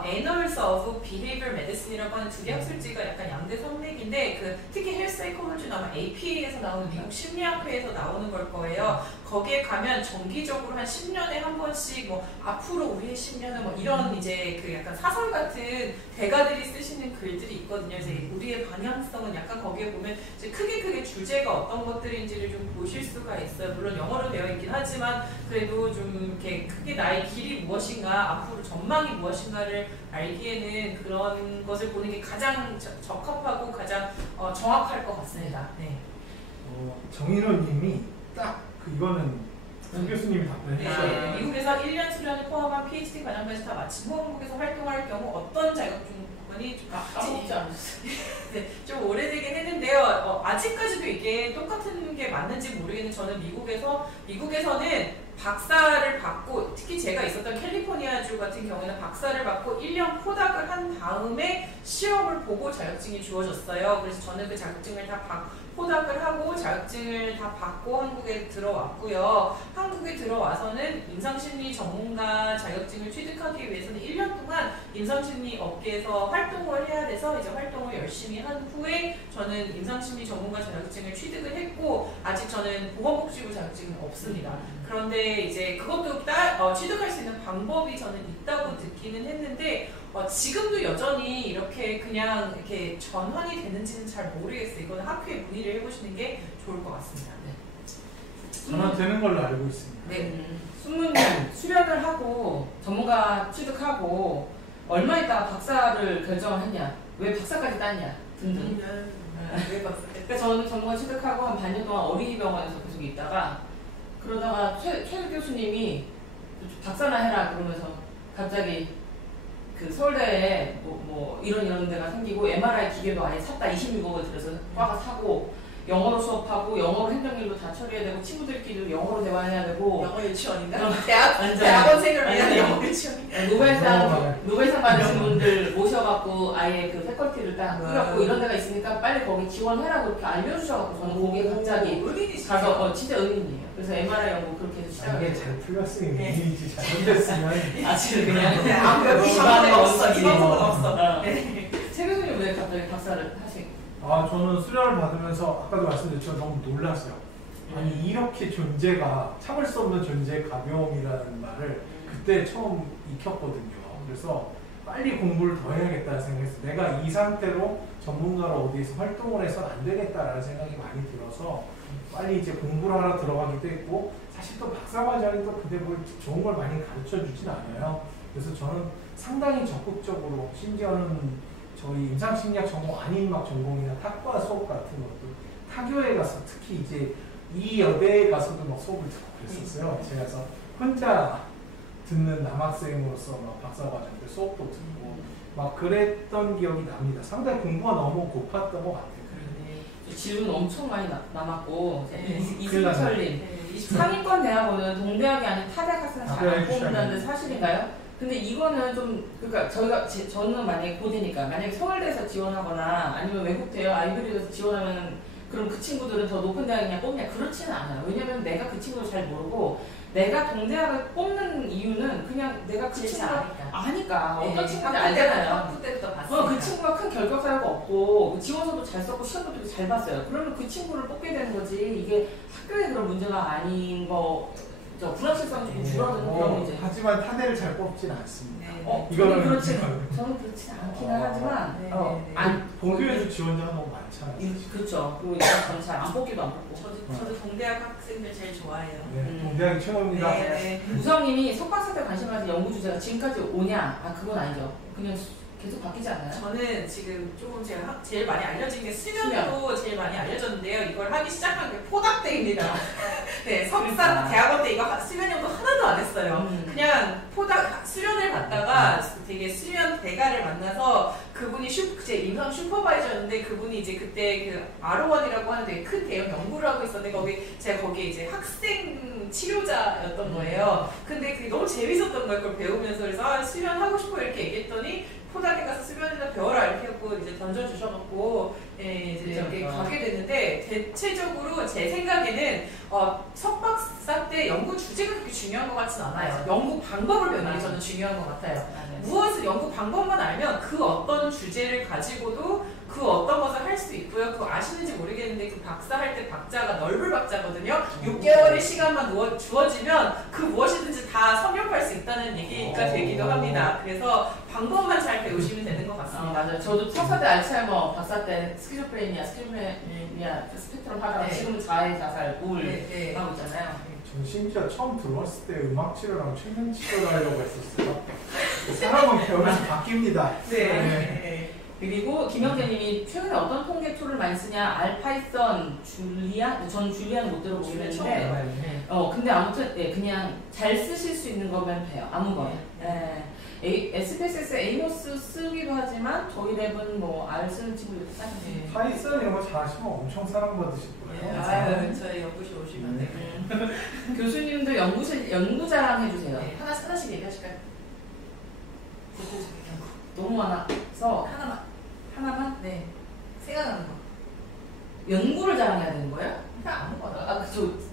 Annals of Behavioral Medicine이라고 하는 두 개 학술지가 약간 양대 산맥인데 특히 헬스 사이코로지는 아마 APA에서 나오는 미국 심리학회에서 나오는 걸 거예요. 거기에 가면 정기적으로 한 10년에 한 번씩 뭐 앞으로 우리의 10년은 뭐 이런 이제 약간 사설 같은 대가들이 쓰시는 글들이 있거든요. 이제 우리의 방향성은 약간 거기에 보면 이제 크게 주제가 어떤 것들인지를 좀 보실 수가 있어요. 물론 영어로 되어 있긴 하지만 그래도 좀 이렇게 크게 나의 길이 무엇인가, 앞으로 전망이 무엇인가를 알기에는 그런 것을 보는 게 가장 적합하고 가장 정확할 것 같습니다. 네. 정인호님이 딱 이거는 정 교수님이 답변해 주셨어요. 네, 미국에서 1년 수련을 포함한 PhD 과정까지 다 마친 후 한국에서 활동할 경우 어떤 자격증권이 까먹지 않았어요. 네, 좀 오래되긴 했는데요. 아직까지도 이게 똑같은 게 맞는지 모르겠는데 저는 미국에서는 박사를 받고 특히 제가 있었던 캘리포니아주 같은 경우에는 박사를 받고 1년 포닥을 한 다음에 시험을 보고 자격증이 주어졌어요. 그래서 저는 그 자격증을 다 포닥을 하고 자격증을 다 받고 한국에 들어왔고요. 한국에 들어와서는 임상심리 전문가 자격증을 취득하기 위해서는 1년 동안 임상심리 업계에서 활동을 해야 돼서 이제 활동을 열심히 한 후에 저는 임상심리 전문가 자격증을 취득을 했고 아직 저는 보건복지부 자격증은 없습니다. 그런데 이제 그것도 취득할 수 있는 방법이 저는 있다고 듣기는 했는데 지금도 여전히 이렇게 그냥 이렇게 전환이 되는지는 잘 모르겠어요. 이거는 학회에 문의를 해보시는 게 좋을 것 같습니다. 네. 전환되는 걸로 알고 있습니다. 네. 순문님 수련을 하고 전문가 취득하고 얼마 있다가 박사를 결정을 했냐, 왜 박사까지 땄냐 등등. 왜 박사? 그러니까 저는 전문가 취득하고 한 반년 동안 어린이병원에서 계속 있다가 그러다가 최 교수님이 박사나 해라 그러면서 갑자기 그 서울대에 뭐 이런 데가 생기고 MRI 기계도 아예 샀다 26억을 들여서 과가 사고 영어로 수업하고 영어로 행정일도 다 처리해야 되고 친구들끼리도 영어로 대화해야 되고 영어 유치원인가? 완전. 대학원생을 위한 영어 유치원인가? 노벨상 받으신 분들 모셔갖고 아예 그 패컬티를 딱 꾸렸고 이런 데가 있으니까 빨리 거기 지원해라 그렇게 알려주셔갖고 저는 거기에 갑자기 가서 진짜 은인이에요. 그래서 MRI 연구 그렇게 해서 만약에 잘 풀렸으면 이미지 잘못됐으면 아직 그냥 이방은 없어. 이방은 없어. 최 교수님 왜 갑자기 박사를 하신? 저는 수련을 받으면서 아까도 말씀드렸지만 너무 놀랐어요. 아니 이렇게 존재가 참을 수 없는 존재의 가벼움이라는 말을 그때 처음 익혔거든요. 그래서 빨리 공부를 더 해야겠다는 생각했어요. 내가 이 상태로 전문가로 어디에서 활동을 해서는 안 되겠다라는 생각이 많이 들어서 빨리 이제 공부를 하러 들어가기도 했고 사실 또 박사과정이 또 근데 뭘 좋은 걸 많이 가르쳐 주진 않아요. 그래서 저는 상당히 적극적으로 심지어는 저희 임상심리학 전공 아닌 막 전공이나 탁과 수업 같은 것도 타교에 가서 특히 이제 이 여대에 가서도 막 수업을 듣고 그랬었어요. 제가 그래서 혼자 듣는 남학생으로서 막 박사과정 때 수업도 듣고 막 그랬던 기억이 납니다. 상당히 공부가 너무 고팠던 것 같아요. 질문 엄청 많이 남았고 이승철님 상위권 대학원은 동대학이 아닌 타대학 학생을 잘 안 뽑는다는데 사실인가요? 근데 이거는 좀 그러니까 저는 만약에 고대니까 만약에 서울대에서 지원하거나 아니면 외국 대학 아이비리그에서 지원하면 그럼 그 친구들은 더 높은 대학에 그냥 뽑냐? 그렇지는 않아요. 왜냐면 내가 그 친구를 잘 모르고 내가 동대학을 뽑는 이유는 그냥 내가 그 친구를 아니까 어떤 친구인지 알잖아요. 학부 때부터 봤어요. 그 친구가 큰 결격사유가 없고 지원서도 잘 썼고 시험도 되게 잘 봤어요. 그러면 그 친구를 뽑게 되는 거지 이게 학교의 그런 문제가 아닌 거 불확실성이 조금 줄어드는 그런 문제. 하지만 타대를 잘 뽑진 않습니다. 저는 그렇지 않기는 하지만 본교에도 지원자가 너무 많잖아요. 그렇죠. 그리고 저는 잘 안 뽑기도 안 뽑고. 저도 동대학 학생들 제일 좋아해요. 동대학이 최고입니다. 우성님이 석박사 때 관심 가진 연구 주제가 지금까지 오냐? 그건 아니죠. 그냥 계속 바뀌지 않아요? 저는 지금 조금 제가 제일 많이 알려진 게 수면으로 제일 많이 알려졌는데요. 이걸 하기 시작한 게 포닥대입니다. 네, 석사 대학원 때 이거 수면 연구 하나도 안 했어요. 그냥 수련을 받다가 되게 수련 대가를 만나서 그분이 제 임상 슈퍼바이저였는데 그분이 이제 그때 그 R1이라고 하는 되게 큰 대형 연구를 하고 있었는데 제가 거기에 이제 학생 치료자였던 거예요. 근데 그게 너무 재밌었던 거예요. 그걸 배우면서 그래서 수련하고 싶어 이렇게 얘기했더니 포닥에 가서 수면이나 배워라 이렇게 하고 이제 던져주셔갖고 이제 이렇게 가게 됐는데 대체적으로 제 생각에는 석박사 때 연구 주제가 그렇게 중요한 것 같진 않아요. 연구 방법을 배우는 게 저는 중요한 것 같아요. 무엇을 연구 방법만 알면 그 어떤 주제를 가지고도 그 어떤 것을 할 수 있고요. 그거 아시는지 모르겠는데 그 박사 할 때 박자가 넓을 박자거든요. 6개월의 시간만 주어지면 그 무엇이든지 다 섭렵할 수 있다는 얘기가 되기도 합니다. 그래서 방법만 잘 배우시면 되는 것 같습니다. 맞아요. 저도 석사 때 알츠하이머, 박사 때 스키조프레니아, 스펙트럼 하다가 지금은 자해, 자살, 우울 하고 있잖아요. 저는 심지어 처음 들어왔을 때 음악 치료랑 최면 치료를 하려고 했었어요. 사람은 배우면서 바뀝니다. 네. 그리고 김영재님이 최근에 어떤 통계 툴을 많이 쓰냐? 알파이썬, 줄리안? 전 줄리안 못 들어보긴 했는데 근데 아무튼 그냥 잘 쓰실 수 있는 거면 돼요. 아무거나. SPSS 에이모스 쓰기도 하지만 저희 랩은 뭐 R 쓰는 친구들도 싸게 파이썬 이런 거 잘하시면 엄청 사랑받으실 거예요. 저희 연구실 오시면 돼요. 교수님도 연구 자랑 해주세요. 하나씩 얘기하실까요? 너무 많아서 하나만? 네. 생각나는 거. 연구를 자랑해야 되는 거예요? 그냥 아무거나.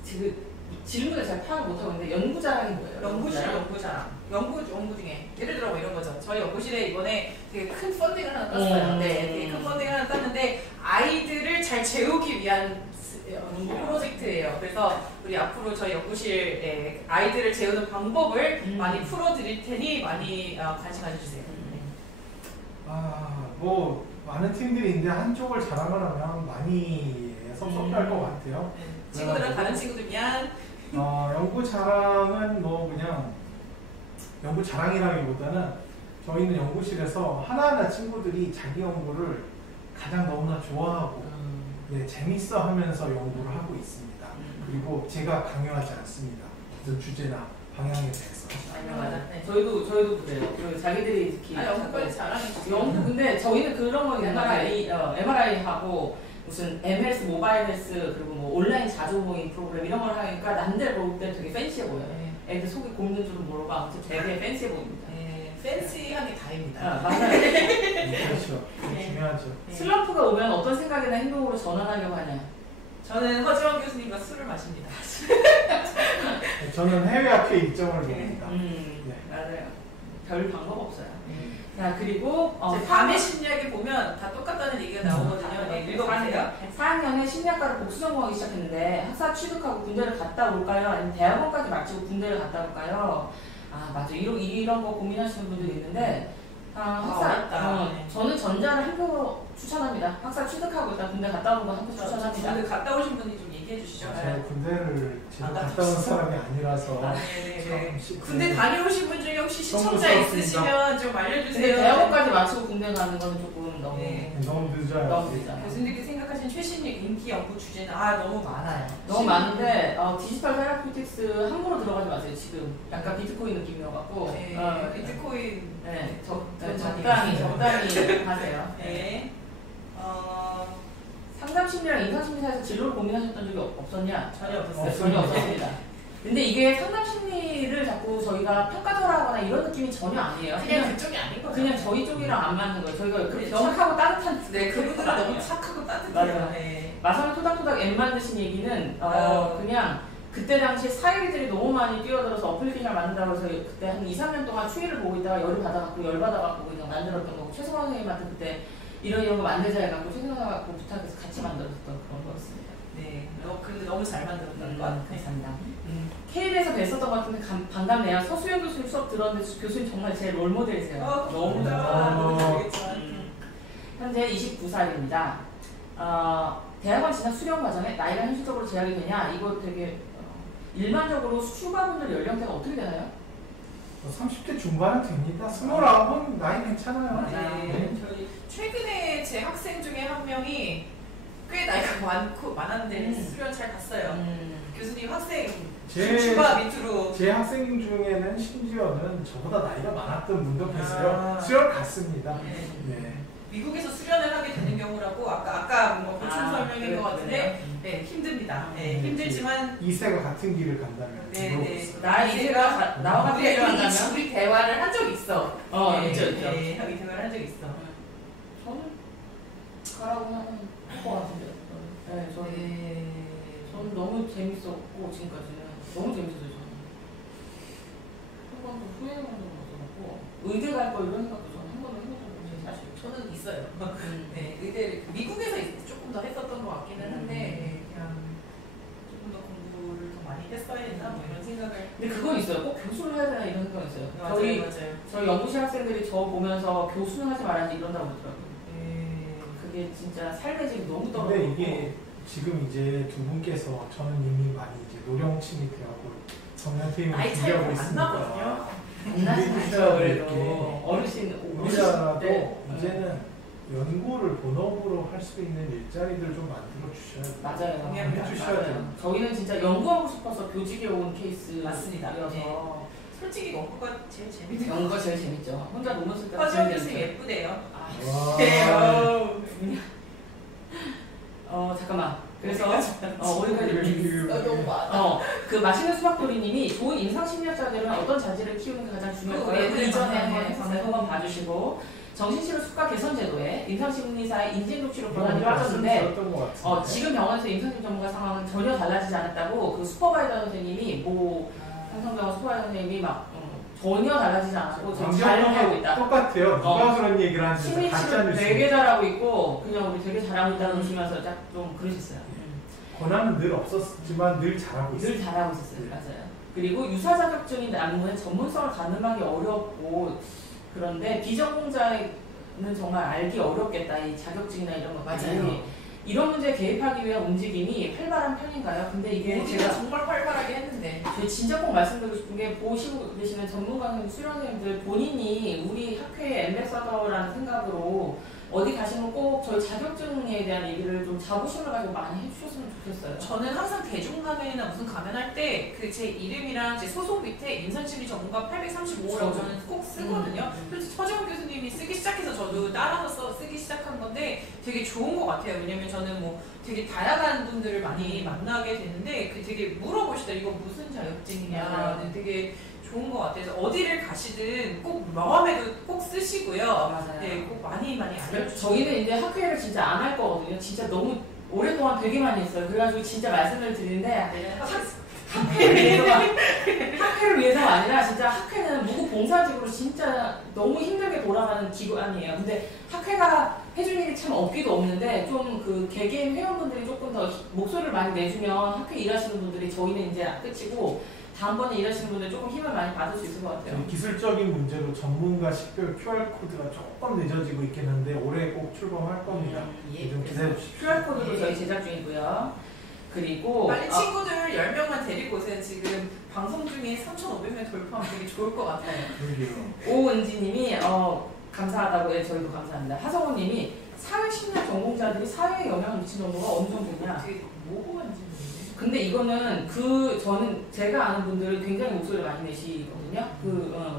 지금 질문을 잘 파악 못하고 있는데 연구 자랑이 뭐예요? 연구실 연구 자랑. 연구 중에 예를 들어 뭐 이런 거죠. 저희 연구실에 이번에 되게 큰 펀딩을 하나 땄어요. 되게 큰 펀딩을 하나 땄는데 아이들을 잘 재우기 위한 프로젝트예요. 그래서 우리 앞으로 저희 연구실에 아이들을 재우는 방법을 많이 풀어드릴 테니 많이 관심 가져주세요. 뭐 많은 팀들이 있는데 한쪽을 자랑을 하면 많이 섭섭해할 것 같아요. 친구들은 다른 친구들 미안. 연구 자랑은 뭐 그냥 연구 자랑이라기보다는 저희는 연구실에서 하나하나 친구들이 자기 연구를 가장 너무나 좋아하고 재밌어 하면서 연구를 하고 있습니다. 그리고 제가 강요하지 않습니다. 무슨 주제나 방향에 대해서. 맞아. 저희도 그래요. 자기들이 특히 연구까지 자랑해주세요. 연구 근데 저희는 그런 거 MRI 하고 무슨 MS 모바일 헬스 그리고 뭐 온라인 자조 모임 프로그램 이런 걸 하니까 남들 볼 때 되게 팬시해 보여요. 애들 속이 곱는 줄은 모르고 아무튼 되게 팬시해 보입니다. 팬시한 게 다입니다. 맞아요. 그렇죠. 중요하죠. 슬럼프가 오면 어떤 생각이나 행동으로 전환하려고 하냐? 저는 허지원 교수님과 술을 마십니다. 저는 해외 학회 일정을 봅니다. 맞아요. 별 방법 없어요. 자, 그리고 밤의 심리학에 보면 다 똑같다는 얘기가 나오거든요. 읽어보세요. 4학년에 심리학과를 복수 전공하기 시작했는데 학사 취득하고 군대를 갔다 올까요? 아니면 대학원까지 마치고 군대를 갔다 올까요? 맞아. 이런 거 고민하시는 분들이 있는데 저는 전자를 한 표 추천합니다. 학사 취득하고 일단 군대 갔다 오는 거 한 표 추천합니다. 군대 갔다 오신 분이 좀 얘기해 주시죠. 제가 군대를 제가 갔다 온 사람이 아니라서 군대 다녀오신 분 중에 혹시 시청자 있으시면 좀 알려주세요. 대학원까지 마치고 군대 가는 거는 조금 너무 늦어요. 교수님께 생각하신 최신 인기 연구 주제는 너무 많아요. 너무 많은데 디지털 테라피틱스 함부로 들어가지 마세요. 지금 약간 비트코인 느낌이어갖고 비트코인 적당히 하세요. 상담 심리랑 인상 심리사에서 진로를 고민하셨던 적이 없었냐? 전혀 없었어요. 전혀 없었습니다. 근데 이게 상담 심리를 자꾸 저희가 평가절하거나 이런 느낌이 전혀 아니에요. 그냥 그쪽이 아닌 거죠. 그냥 저희 쪽이랑 안 맞는 거예요. 저희가 그렇게 착하고 따뜻한 그분들은 너무 착하고 따뜻해요. 마성의 토닥토닥 앱 만드신 얘기는 그냥 그때 당시에 사이리들이 너무 많이 뛰어들어서 어플리케이션을 만든다고 해서 그때 한 2, 3년 동안 추위를 보고 있다가 열받아갖고 그냥 만들었던 거고 최성원 선생님한테 그때 이런 거 만들자 해갖고 최성원 선생님하고 부탁해서 같이 만들었던 그런 거였습니다. 근데 너무 잘 만들었던 것 같아요. 감사합니다. KBS에서 뵀었던 것 같은데 반갑네요. 서수연 교수님 수업 들었는데 교수님 정말 제 롤모델이세요. 너무 현재 29살입니다. 대학원 진학 수련 과정에 나이가 현실적으로 제약이 되냐? 이거 되게 일반적으로 수강분들 연령대가 어떻게 되나요? 30대 중반은 됩니다. 29은 나이 괜찮아요. 저희 최근에 제 학생 중에 한 명이 꽤 나이가 많았는데 수련 잘 갔어요. 교수님 학생 중과 밑으로 제 학생 중에는 심지어는 저보다 나이가 많았던 분도 계세요. 수련 갔습니다. 미국에서 수련을 하게 되는 경우라고 아까 뭔가 보충 설명인 것 같은데 네, 힘듭니다. 네, 힘들지만 2세가 같은 길을 간다면 네. 나 이제가 나와 같은 길을 간다면 우리 대화를 한 적 있어. 네, 있죠. 네, 이 대화를 한 적 있어. 저는 가라고 할것 같은데. 네, 저는 너무 재밌었고 지금까지는 너무 재밌었어요. 저는 한 번도 후회한 적은 없었고 의대 갈 거 이런 생각도 저는 한 번도 해본 적이 없어요. 사실. 저는 있어요. 네, 의대를 미국에서 조금 더 했었던 것 같기는 한데 그냥 조금 더 공부를 더 많이 했어야 했나 뭐 이런 생각을. 근데 그건 있어요. 꼭 교수를 해야 되나 이런 생각이 있어요. 맞아요. 저희 연구실 학생들이 저 보면서 교수는 하지 말아야지 이런다고 그러더라고요. 그게 진짜 삶의 질이 너무 떨어지고. 근데 이게 지금 이제 두 분께서 저는 이미 많이 이제 노령층이 되었고 정년퇴임을 준비하고 있으니까 안 나시죠 그래도 어르신 우리나라도 네. 이제는 연구를 본업으로 할 수 있는 일자리들 좀 만들어 주셔야 돼요. 맞아요. 해주셔야 돼요. 저희는 진짜 연구하고 싶어서 교직에 온 케이스여서 맞습니다. 솔직히 연구가 제일 재밌네요. 연구가 제일 재밌죠. 혼자 논문 쓸 때 허지영 교수 예쁘대요. 잠깐만. 그래서 어디까지 너무 많아. 그 맛있는 수박돌이님이 좋은 임상 심리학자들은 어떤 자질을 키우는 게 가장 중요할까요? 그 이전에 한번 봐주시고 정신치료 수가 개선 제도에 임상심리사의 인지능치료 권한이 빠졌는데 지금 병원에서 임상심리 전문가 상황은 전혀 달라지지 않았다고 그 슈퍼바이저 선생님이 삼성병원 슈퍼바이저 선생님이 막 전혀 달라지지 않았고 지금 잘 하고 있다. 똑같아요. 누가 그런 얘기를 하는지 심리치료 되게 잘하고 있고 그냥 우리 되게 잘하고 있다는 의심하면서 좀 그러셨어요. 권한은 늘 없었지만 늘 잘하고 있어요. 늘 잘하고 있었어요. 맞아요. 그리고 유사 자격증인 난문은 전문성을 가늠하기 어렵고 그런데 비전공자는 정말 알기 어렵겠다. 이 자격증이나 이런 것들이. 맞아요. 이런 문제에 개입하기 위한 움직임이 활발한 편인가요? 근데 이게 제가 정말 활발하게 했는데 제가 진짜 꼭 말씀드리고 싶은 게 보시고 계시는 전문가 수련생들 본인이 우리 학회의 엠베서더라는 생각으로 어디 가시면 꼭 저희 자격증에 대한 얘기를 좀 자부심을 가지고 많이 해주셨으면 좋겠어요. 저는 항상 대중가면이나 무슨 가면 때 그 제 이름이랑 제 소속 밑에 임상심리 전문가 835라고 저는 꼭 쓰거든요. 그래서 허지영 교수님이 쓰기 시작해서 저도 따라서 쓰기 시작한 건데 되게 좋은 것 같아요. 왜냐면 저는 뭐 되게 다양한 분들을 많이 만나게 되는데 그 되게 물어보시다 이거 무슨 자격증이냐는 되게 좋은 것 같아서 어디를 가시든 꼭 명함에도 꼭 쓰시고요. 맞아요. 네, 꼭 많이 알려주시고. 저희는 이제 학회를 진짜 안 할 거거든요. 진짜 너무 오랫동안 되게 많이 했어요. 그래가지고 진짜 말씀을 드리는데 학회를 위해서가 아니라 진짜 학회는 무급봉사직으로 진짜 너무 힘들게 돌아가는 기관이에요. 근데 학회가 해줄 일이 참 없기도 없는데 좀 그 개개인 회원분들이 조금 더 목소리를 많이 내주면 학회 일하시는 분들이 저희는 이제 끝이고 다음번에 일하시는 분들 조금 힘을 많이 받을 수 있을 것 같아요. 기술적인 문제로 전문가 식별 QR코드가 조금 늦어지고 있긴 한데 올해 꼭 출범할 겁니다. 좀 기다려 주십시오. QR코드도 저희 제작 중이고요. 그리고 빨리 친구들 10명만 데리고 오세요. 지금 방송 중에 3,500명 돌파하면 되게 좋을 것 같아요. 오은지님이 감사하다고 저희도 감사합니다. 하성우님이 사회심리학 전공자들이 사회에 영향을 미친 정도가 어느 정도냐? 되게 모호한지 모르겠는데. 근데 이거는 저는 제가 아는 분들은 굉장히 목소리를 많이 내시거든요.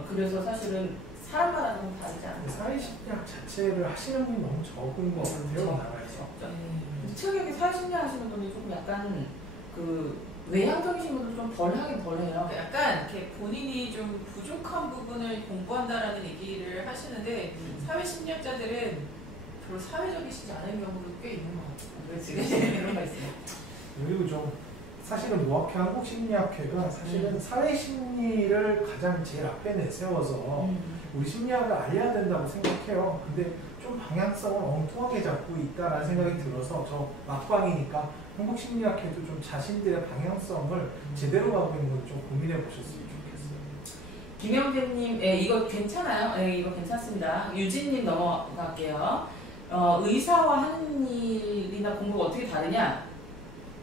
그래서 사실은 사람마다 좀 다르지 않나요? 사회심리학 자체를 하시는 분이 너무 적은 것 같아요, 나라에서. 특이하게 사회심리학 하시는 분이 좀 약간 외향적이신 분들 좀 덜 하긴 덜 해요. 약간 이렇게 본인이 좀 부족한 부분을 공부한다라는 얘기를 하시는데 사회심리학자들은 별로 사회적이시지 않은 경우도 꽤 있는 것 같아요. 그렇지. 그런 거 있어요. 그리고 좀 사실은 노학회 한국심리학회가 사실은 사회심리를 가장 제일 앞에 내세워서 우리 심리학을 알려야 된다고 생각해요. 근데 좀 방향성을 엉뚱하게 잡고 있다라는 생각이 들어서 저 막방이니까 한국심리학회도 좀 자신들의 방향성을 제대로 가고 있는 걸 좀 고민해 보셨으면 좋겠어요. 김영재님, 이거 괜찮아요? 이거 괜찮습니다. 유진님 넘어갈게요. 의사와 하는 일이나 공부가 어떻게 다르냐?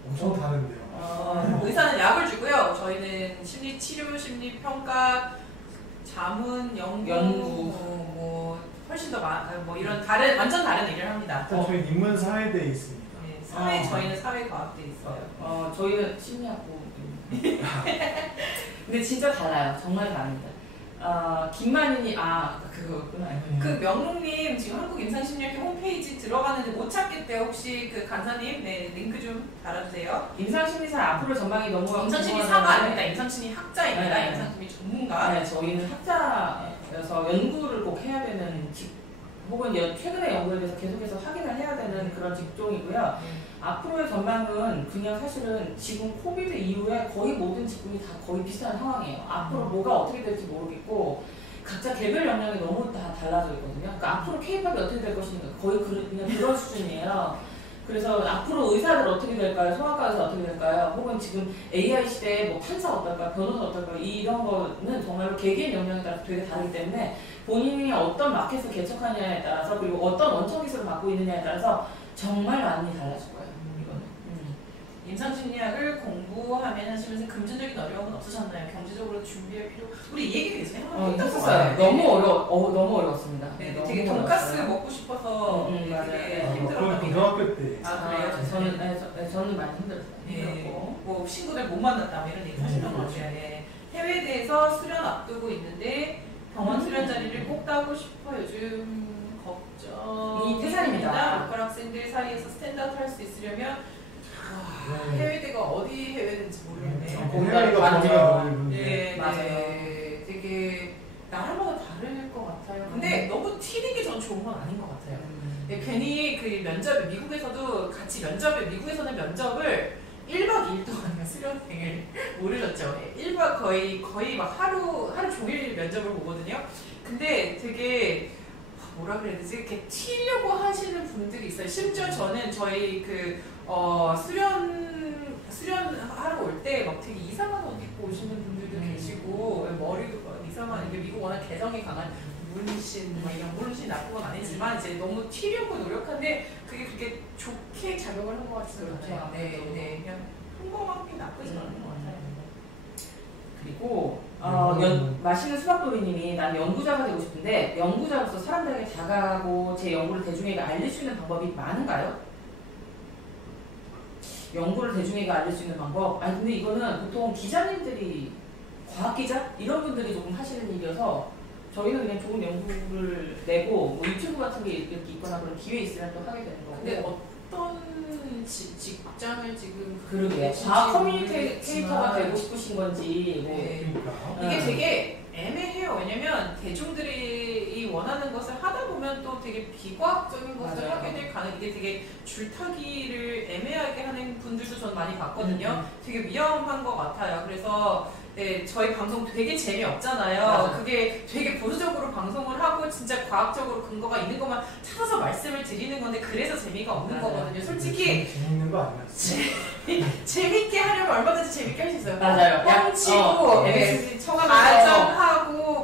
엄청 다른데요. 의사는 약을 주고요. 저희는 심리치료, 심리평가, 자문, 연구. 뭐 훨씬 더 뭐 이런 완전 다른 일을 합니다. 일단 저희 인문사회대에 있습니다. 네, 저희는 사회과학대에 있어요. 저희는 심리학부. 근데 진짜 달라요. 정말 다릅니다. 김만인이 그거구나. 그 명록님 지금 한국임상심리학회 홈페이지 들어가는데 못 찾겠대요. 혹시 그 간사님 링크 좀 달아주세요. 임상심리사 앞으로 전망이 너무 임상심리사가 아닙니다. 임상심리학자입니다. 네. 임상심리 전문가. 네, 저희는 학자여서 연구를 꼭 해야 되는 혹은 최근의 연구에 대해서 계속해서 확인을 해야 되는 그런 직종이고요. 앞으로의 전망은 그냥 사실은 지금 코비드 이후에 거의 모든 직군이 다 거의 비슷한 상황이에요. 앞으로 뭐가 어떻게 될지 모르겠고 각자 개별 역량이 너무 다 달라져 있거든요. 그러니까 앞으로 K-팝이 어떻게 될 것인가 거의 그냥 그런 수준이에요. 그래서 앞으로 의사들 어떻게 될까요? 성악가 의사 어떻게 될까요? 혹은 지금 AI 시대에 뭐 판사 어떨까? 변호사 어떨까? 이런 거는 정말로 개개인 역량에 따라서 되게 다르기 때문에 본인이 어떤 마켓을 개척하느냐에 따라서 그리고 어떤 원천 기술을 갖고 있느냐에 따라서 정말 많이 달라질 거예요. 이거는. 임상심리학을 공부하면 하시면서 금전적인 어려움은 없으셨나요? 경제적으로 준비할 필요. 우리 이 얘기 예전에 한번 했었어요. 너무 어려웠습니다. 네, 너무 되게 돈가스 어려웠어요. 먹고 싶어서 맞아요. 되게 그건 힘들었던 고등학교 때. 그래요? 저는 많이 힘들었어요. 뭐 친구들 못 만났다 이런 얘기 하시던 것 같아요. 해외에 대해서 수련 앞두고 있는데 병원 수련 자리를 꼭 따고 싶어 요즘 걱정이 태산입니다. 로컬 학생들 사이에서 스탠드아웃 할 수 있으려면 해외대가 어디 해외인지 모르겠네. 해외가 거기가 네, 맞아요. 되게 나라마다 다를 것 같아요. 근데 너무 튀는 게 저는 좋은 건 아닌 것 같아요. 괜히 그 면접에 미국에서는 면접을 1박 2일 동안 수련생을 모르셨죠. 1박 거의 막 하루 종일 면접을 보거든요. 근데 되게 뭐라 그래야 되지? 이렇게 튀려고 하시는 분들이 있어요. 심지어 저는 저희 수련하러 올 때 막 되게 이상한 옷 입고 오시는 분들도 계시고 머리도 이상한 이게 미국 워낙 개성이 강한 문신 이런 문신 나쁜 건 아니지만 이제 너무 튀려고 노력하는데 그게 그렇게 좋게 작용을 한 것 같지는 않아요. 네, 그냥 평범하게 나쁘지 않은 것 같아요. 그리고 맛있는 수박도리님이 난 연구자가 되고 싶은데 연구자로서 사람들에게 다가가고 제 연구를 대중에게 알릴 수 있는 방법이 많은가요? 연구를 대중에게 알릴 수 있는 방법? 아니 근데 이거는 보통 기자님들이 과학기자? 이런 분들이 조금 하시는 일이어서 저희는 그냥 좋은 연구를 내고 뭐 유튜브 같은 게 이렇게 있거나 그런 기회 있으면 또 하게 되는 거고. 근데 어떤 직장을 지금 그러게 과학 커뮤니케이터가 되고 싶으신 건지 이게 되게 애매해요. 왜냐면 대중들이 원하는 것을 하다 보면 또 되게 비과학적인 것을 하게 될 가능. 이게 되게 줄타기를 애매하게 하는 분들도 전 많이 봤거든요. 되게 위험한 것 같아요. 그래서 저희 방송 되게 재미없잖아요. 맞아요. 그게 되게 보수적으로 방송을 하고 진짜 과학적으로 근거가 있는 것만 찾아서 말씀을 드리는 건데 그래서 재미가 없는 거거든요. 솔직히 재밌는 거 아니었어요? 재밌게 하려면 얼마든지 재밌게 할 수 있어요. 맞아요. 뻥치고 MSG 가정하고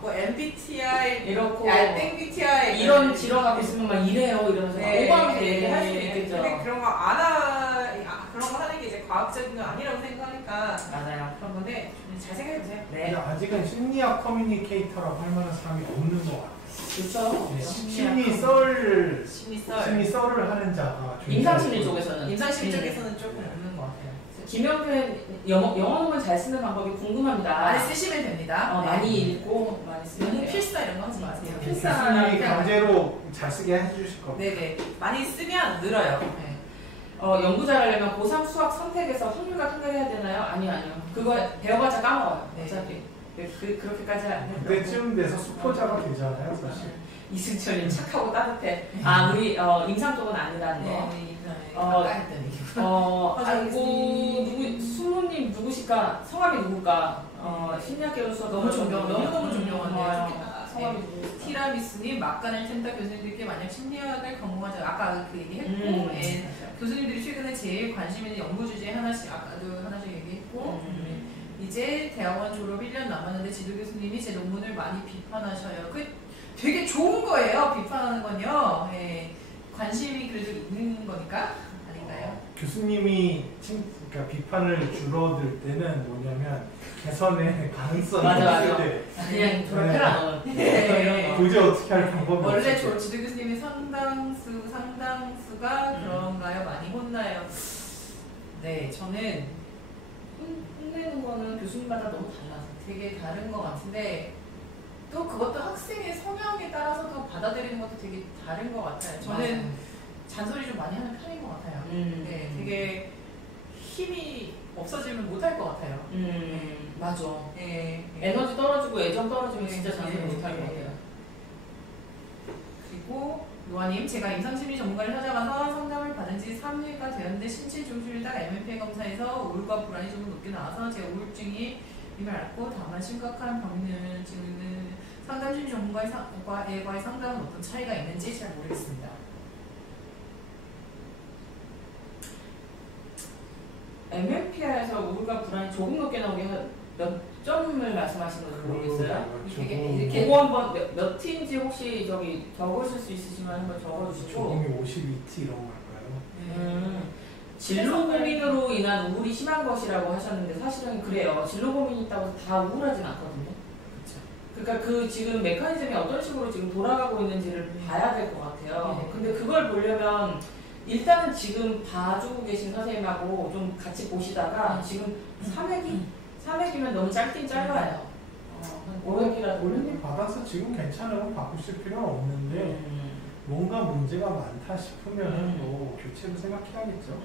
뭐 MBTI 이렇고 MBTI 이런 지렁 앞에 있으면 막 이래요 이러면서 오버하면서 얘기할 수 있겠죠. 근데 그런 거 하는 게 이제 과학적인 건 아니라고 생각하니까 맞아요. 그런 건데 잘 생각해보세요. 네. 아직은 심리학 커뮤니케이터라고 할 만한 사람이 없는 것 같아요. 그렇죠. 심리 썰을 하는 자가 임상심리 쪽에서는 임상심리 쪽에서는 조금 없는 것 같아요. 김영표는 영어로만 잘 쓰는 방법이 궁금합니다. 많이 쓰시면 됩니다. 많이 읽고 많이 쓰면 너무 필사 이런 거 하지 마세요. 교수님이 강제로 잘 쓰게 해주실 겁니다. 네네. 많이 쓰면 늘어요. 연구자를 하려면 고3 수학 선택에서 확률과 통계를 해야 되나요? 아니요. 그거 배워봤자 까먹어요. 어차피. 그렇게까지 안 해요. 그때쯤 돼서 수포자가 되잖아요, 사실. 이승철님 착하고 따뜻해. 우리 임상 쪽은 아니라는 거. 아이고 수모님 누구실까? 성함이 누굴까? 심리학계로서 너무 너무 존경한데요. 성함이 누구실까? 티라미수님 막간을 텐다 교수님들께 만약 심리학을 전공하자 아까 그 얘기했고 교수님들이 최근에 제일 관심 있는 연구 주제 아까도 하나씩 얘기했고 이제 대학원 졸업 1년 남았는데 지도 교수님이 제 논문을 많이 비판하셔요. 그 되게 좋은 거예요. 비판하는 건요. 관심이 그래도 있는 거니까 아닌가요? 교수님이 그러니까 비판을 줄어들 때는 뭐냐면 개선의 가능성이 맞아. 때 그냥 졸업해라 너는. 도저히 어떻게 할 방법이 원래 없어요. 지도 교수님이 상당수가 그런가요? 많이 혼나요. 네, 저는 혼내는 거는 교수님마다 너무 달라서 되게 다른 것 같은데 그것도 학생의 성향에 따라서도 받아들이는 것도 되게 다른 것 같아요. 저는 맞아요. 잔소리 좀 많이 하는 편인 것 같아요. 네, 되게 힘이 없어지면 못할 것 같아요. 맞아. 네, 에너지 떨어지고 애정 떨어지면 네, 진짜 잔소리 네, 못할 것 네. 같아요. 그리고 노아님, 제가 임상심리 전문가를 찾아가서 상담을 받은 지 3일가 되었는데 신체 중심에다가 MMPI 검사에서 우울과 불안이 좀 높게 나와서 제 우울증이 이걸 앓고 다만 심각한 병리는 지금은 상담심리 전문가의 상담은 어떤 차이가 있는지 잘 모르겠습니다. MMPI에서 우울과 불안이 조금 높게 나오게 몇 점을 말씀하시는 건지 모르겠어요. 이렇게 그거 한번 몇 T인지 혹시 저기 적으실 수 있으시면 한번 적어주시고. 조금이 52T 이런 거 할까요? 진로 고민으로 인한 우울이 심한 것이라고 하셨는데 사실은 그래요. 진로 고민이 있다고 해서 다 우울하진 않거든요. 그러니까 그 지금 메커니즘이 어떤 식으로 지금 돌아가고 있는지를 봐야 될 것 같아요. 근데 그걸 보려면 일단은 지금 봐주고 계신 선생님하고 좀 같이 보시다가 지금 3회기면 너무 짧긴 짧아요. 한 5회기라도 원래님 받아서 지금 괜찮으면 바꾸실 필요는 없는데 뭔가 문제가 많다 싶으면 뭐 교체를 생각해야겠죠.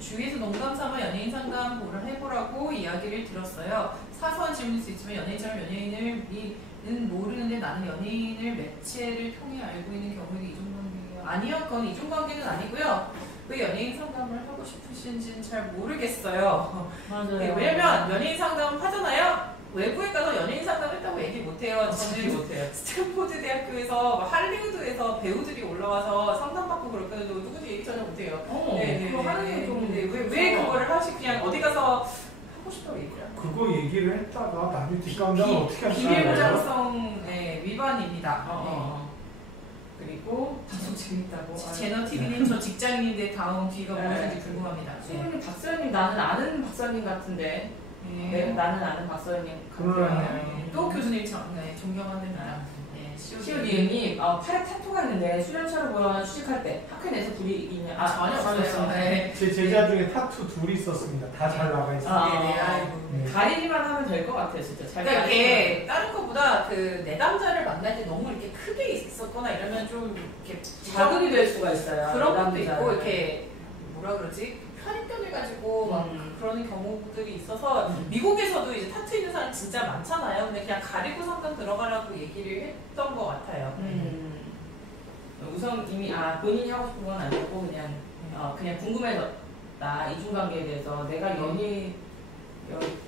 주위에서 농담 삼아 연예인 상담을 해보라고 이야기를 들었어요. 사소한 질문일 수 있지만 연예인처럼 연예인은 모르는데 나는 연예인을 매체를 통해 알고 있는 경우에도 이중관계예요. 아니요, 그건 이중관계는 아니고요. 왜 연예인 상담을 하고 싶으신지는 잘 모르겠어요. 맞아요. 네, 왜냐면 연예인 상담 하잖아요. 외부에 가서 연예인 상담했다고 얘기 못해요. 저는 못해요. 스탠포드 대학교에서 할리우드에서 배우들이 올라와서 상담받고 그렇게 해도 누구도 얘기 전혀 못해요. 그거 하는 게 좀. 왜 그거를 하시 그냥 어디 가서 하고 싶다고 얘기를 하고. 그거 얘기를 했다가 나중에 뒷감당을 어떻게 하시나요? 비밀보장성 위반입니다. 그리고 다소 재밌다고. 제너TV님 저 직장인인데 다음 뒤가 무엇인지 궁금합니다. 수현님, 박서연님 나는 아는 박서연님 같은데. 네, 나는 아는 박서연님. 또 교수님 존경합니다. 시우리은님 팔에 타투가 있는데 수련차로 모여나 취직할 때 학회 내에서 불이익이냐? 전혀 없어요. 제 제자 중에 타투 둘이 있었습니다. 다 잘 나가 있어요. 가리기만 하면 될 것 같아요, 진짜. 잘 그러니까 이게 다른 것보다 그 내담자를 만날 때 너무 이렇게 크게 있었거나 이러면 좀 이렇게 자극이 될 수가 있어요. 그런 것도 있고 이렇게 뭐라 그러지? 편견을 가지고 막 그런 경우들이 있어서 미국에서도 이제 타투 있는 사람 진짜 많잖아요. 근데 그냥 가리고 잠깐 들어가라고 얘기를 했던 것 같아요. 우선 이미 본인이 하고 싶은 건 아니고 그냥 궁금해졌다. 이중관계에 대해서 내가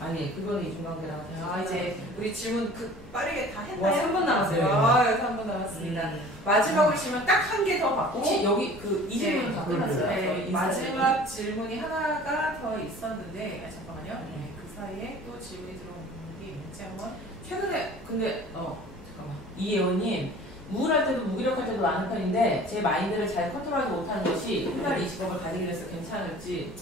아니 그거는 이중관계라고 생각해요. 이제 우리 질문 빠르게 다 했나요? 3분 남았어요. 3분 남았습니다. 마지막으로 질문 딱 한 개 더 받고 혹시 여기 이 질문 다 끝났어요? 네, 마지막 질문이 하나가 더 있었는데 잠깐만요. 그 사이에 또 질문이 들어온 게 있는지 한번. 최근에 근데 잠깐만 이예원님 우울할 때도 무기력할 때도 많은 편인데 제 마인드를 잘 컨트롤하지 못하는 것이 훗날 이 직업을 가지게 돼서 괜찮을지.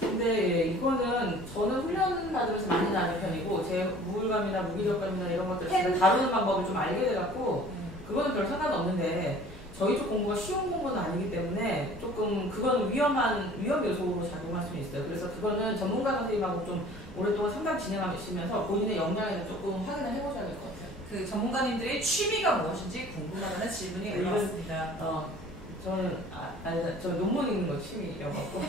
근데 이거는 저는 훈련 받으면서 많이 나는 편이고 제 우울감이나 무기력감이나 이런 것들 제가 다루는 방법을 좀 알게 돼갖고 그거는 별 상관없는데 저희 쪽 공부가 쉬운 공부는 아니기 때문에 조금 그거는 위험 요소로 작용할 수 있어요. 그래서 그거는 전문가 선생님하고 좀 오랫동안 상담 진행하시면서 본인의 역량을 조금 확인을 해보셔야 될 것 같아요. 그 전문가님들의 취미가 무엇인지 궁금하다는 질문이 올라왔습니다. 저는 저 논문 읽는 거 취미여갖고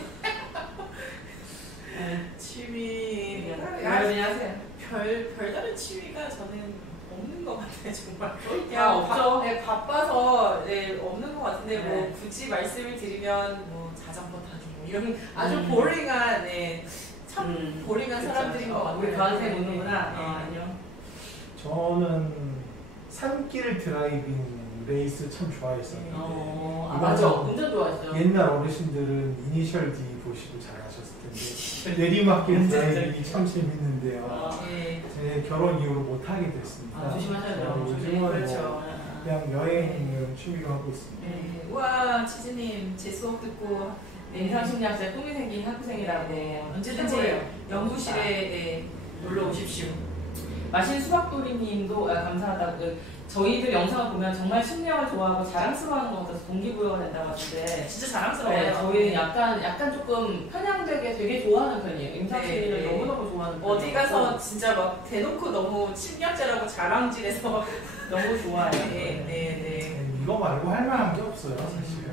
취미 하세요. 별다른 취미가 저는 없는 것 같아요. 정말 없죠. 바빠서 없는 것 같은데 뭐 굳이 말씀을 드리면 뭐 자전거 타기 뭐 이런 아주 보링한 참 보링한 사람들인 것 같아요. 우리 가은생 묻는구나. 아니요. 저는 산길 드라이빙 레이스 참 좋아했었는데 맞아. 운전 좋아했어요. 옛날 어르신들은 이니셜 D 보시고 잘하셨을 텐데 내리막길 드라이빙이 참 재밌는데요. 제 결혼 이후로 못하게 됐습니다. 조심하셔야 돼요. 요즘은 그렇죠. 그냥 여행을 취미로 하고 있습니다. 우와 치즈님 제 수업 듣고 임상심리학자에 꿈이 생긴 학부생이라고 언제든지 연구실에 놀러 오십시오. 마신 수박돌이님도 감사하다고. 저희들 영상을 보면 정말 심리학을 좋아하고 자랑스러워하는 것 같아서 동기부여가 된다고 하는데 진짜 자랑스러워요. 네, 저희는 약간 조금 편향되게 되게 좋아하는 편이에요. 임상심리를 네. 너무너무 좋아하는 편이에요. 어디 가서 진짜 막 대놓고 너무 심리학자라고 자랑질해서 너무 좋아해요. 네. 이거 말고 할 만한 게 없어요, 사실.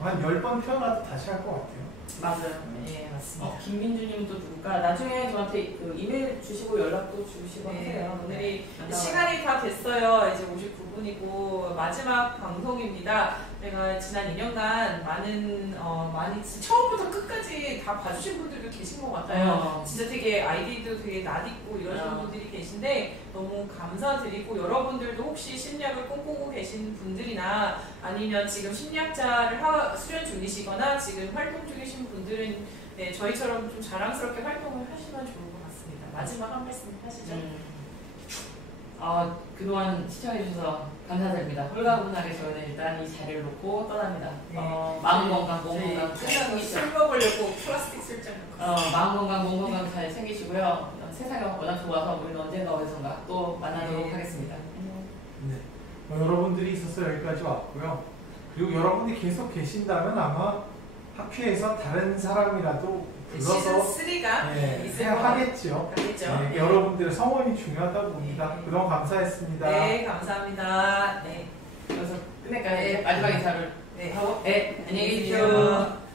한 10번 태어나도 다시 할 것 같아요. 맞아요. 네, 맞습니다. 김민주님도 누굴까? 나중에 저한테 그 이메일 주시고 연락도 주시고 하세요. 오늘이 네. 시간이 다 됐어요. 이제 59분이고 마지막 방송입니다. 제가 지난 2년간 많이 처음부터 끝까지 다 봐주신 분들도 계신 것 같아요. 진짜 되게 아이디도 되게 낯익고 이러시는 분들이 계신데 너무 감사드리고, 여러분들도 혹시 심리학을 꿈꾸고 계신 분들이나 아니면 지금 심리학자를 수련 중이시거나 지금 활동 중이신 분들은 네, 저희처럼 좀 자랑스럽게 활동을 하시면 좋을 것 같습니다. 마지막 한 말씀 하시죠. 그동안 시청해주셔서 감사드립니다. 홀가분하게 저희는 일단 이 자리를 놓고 떠납니다. 네. 마음 건강, 몸 네, 건강 잘 끝나고 챙기시죠. 술 먹으려고 플라스틱 술잔 갖고 마음 건강, 몸 건강 잘 챙기시고요. 세상이 워낙 좋아서 우리는 언젠가 어디선가 또 만나도록 하겠습니다. 네. 여러분들이 있어서 여기까지 왔고요. 그리고 여러분이 계속 계신다면 아마 학회에서 다른 사람이라도 불러서 시즌 3가 있을 하겠죠. 거겠죠. 네, 여러분들의 성원이 중요하다고 봅니다. 네. 그동안 감사했습니다. 네, 감사합니다. 네. 그래서 끝낼까요? 네. 마지막 인사를 네. 하고? 네, 안녕히 안녕히 계십시오. 계십시오.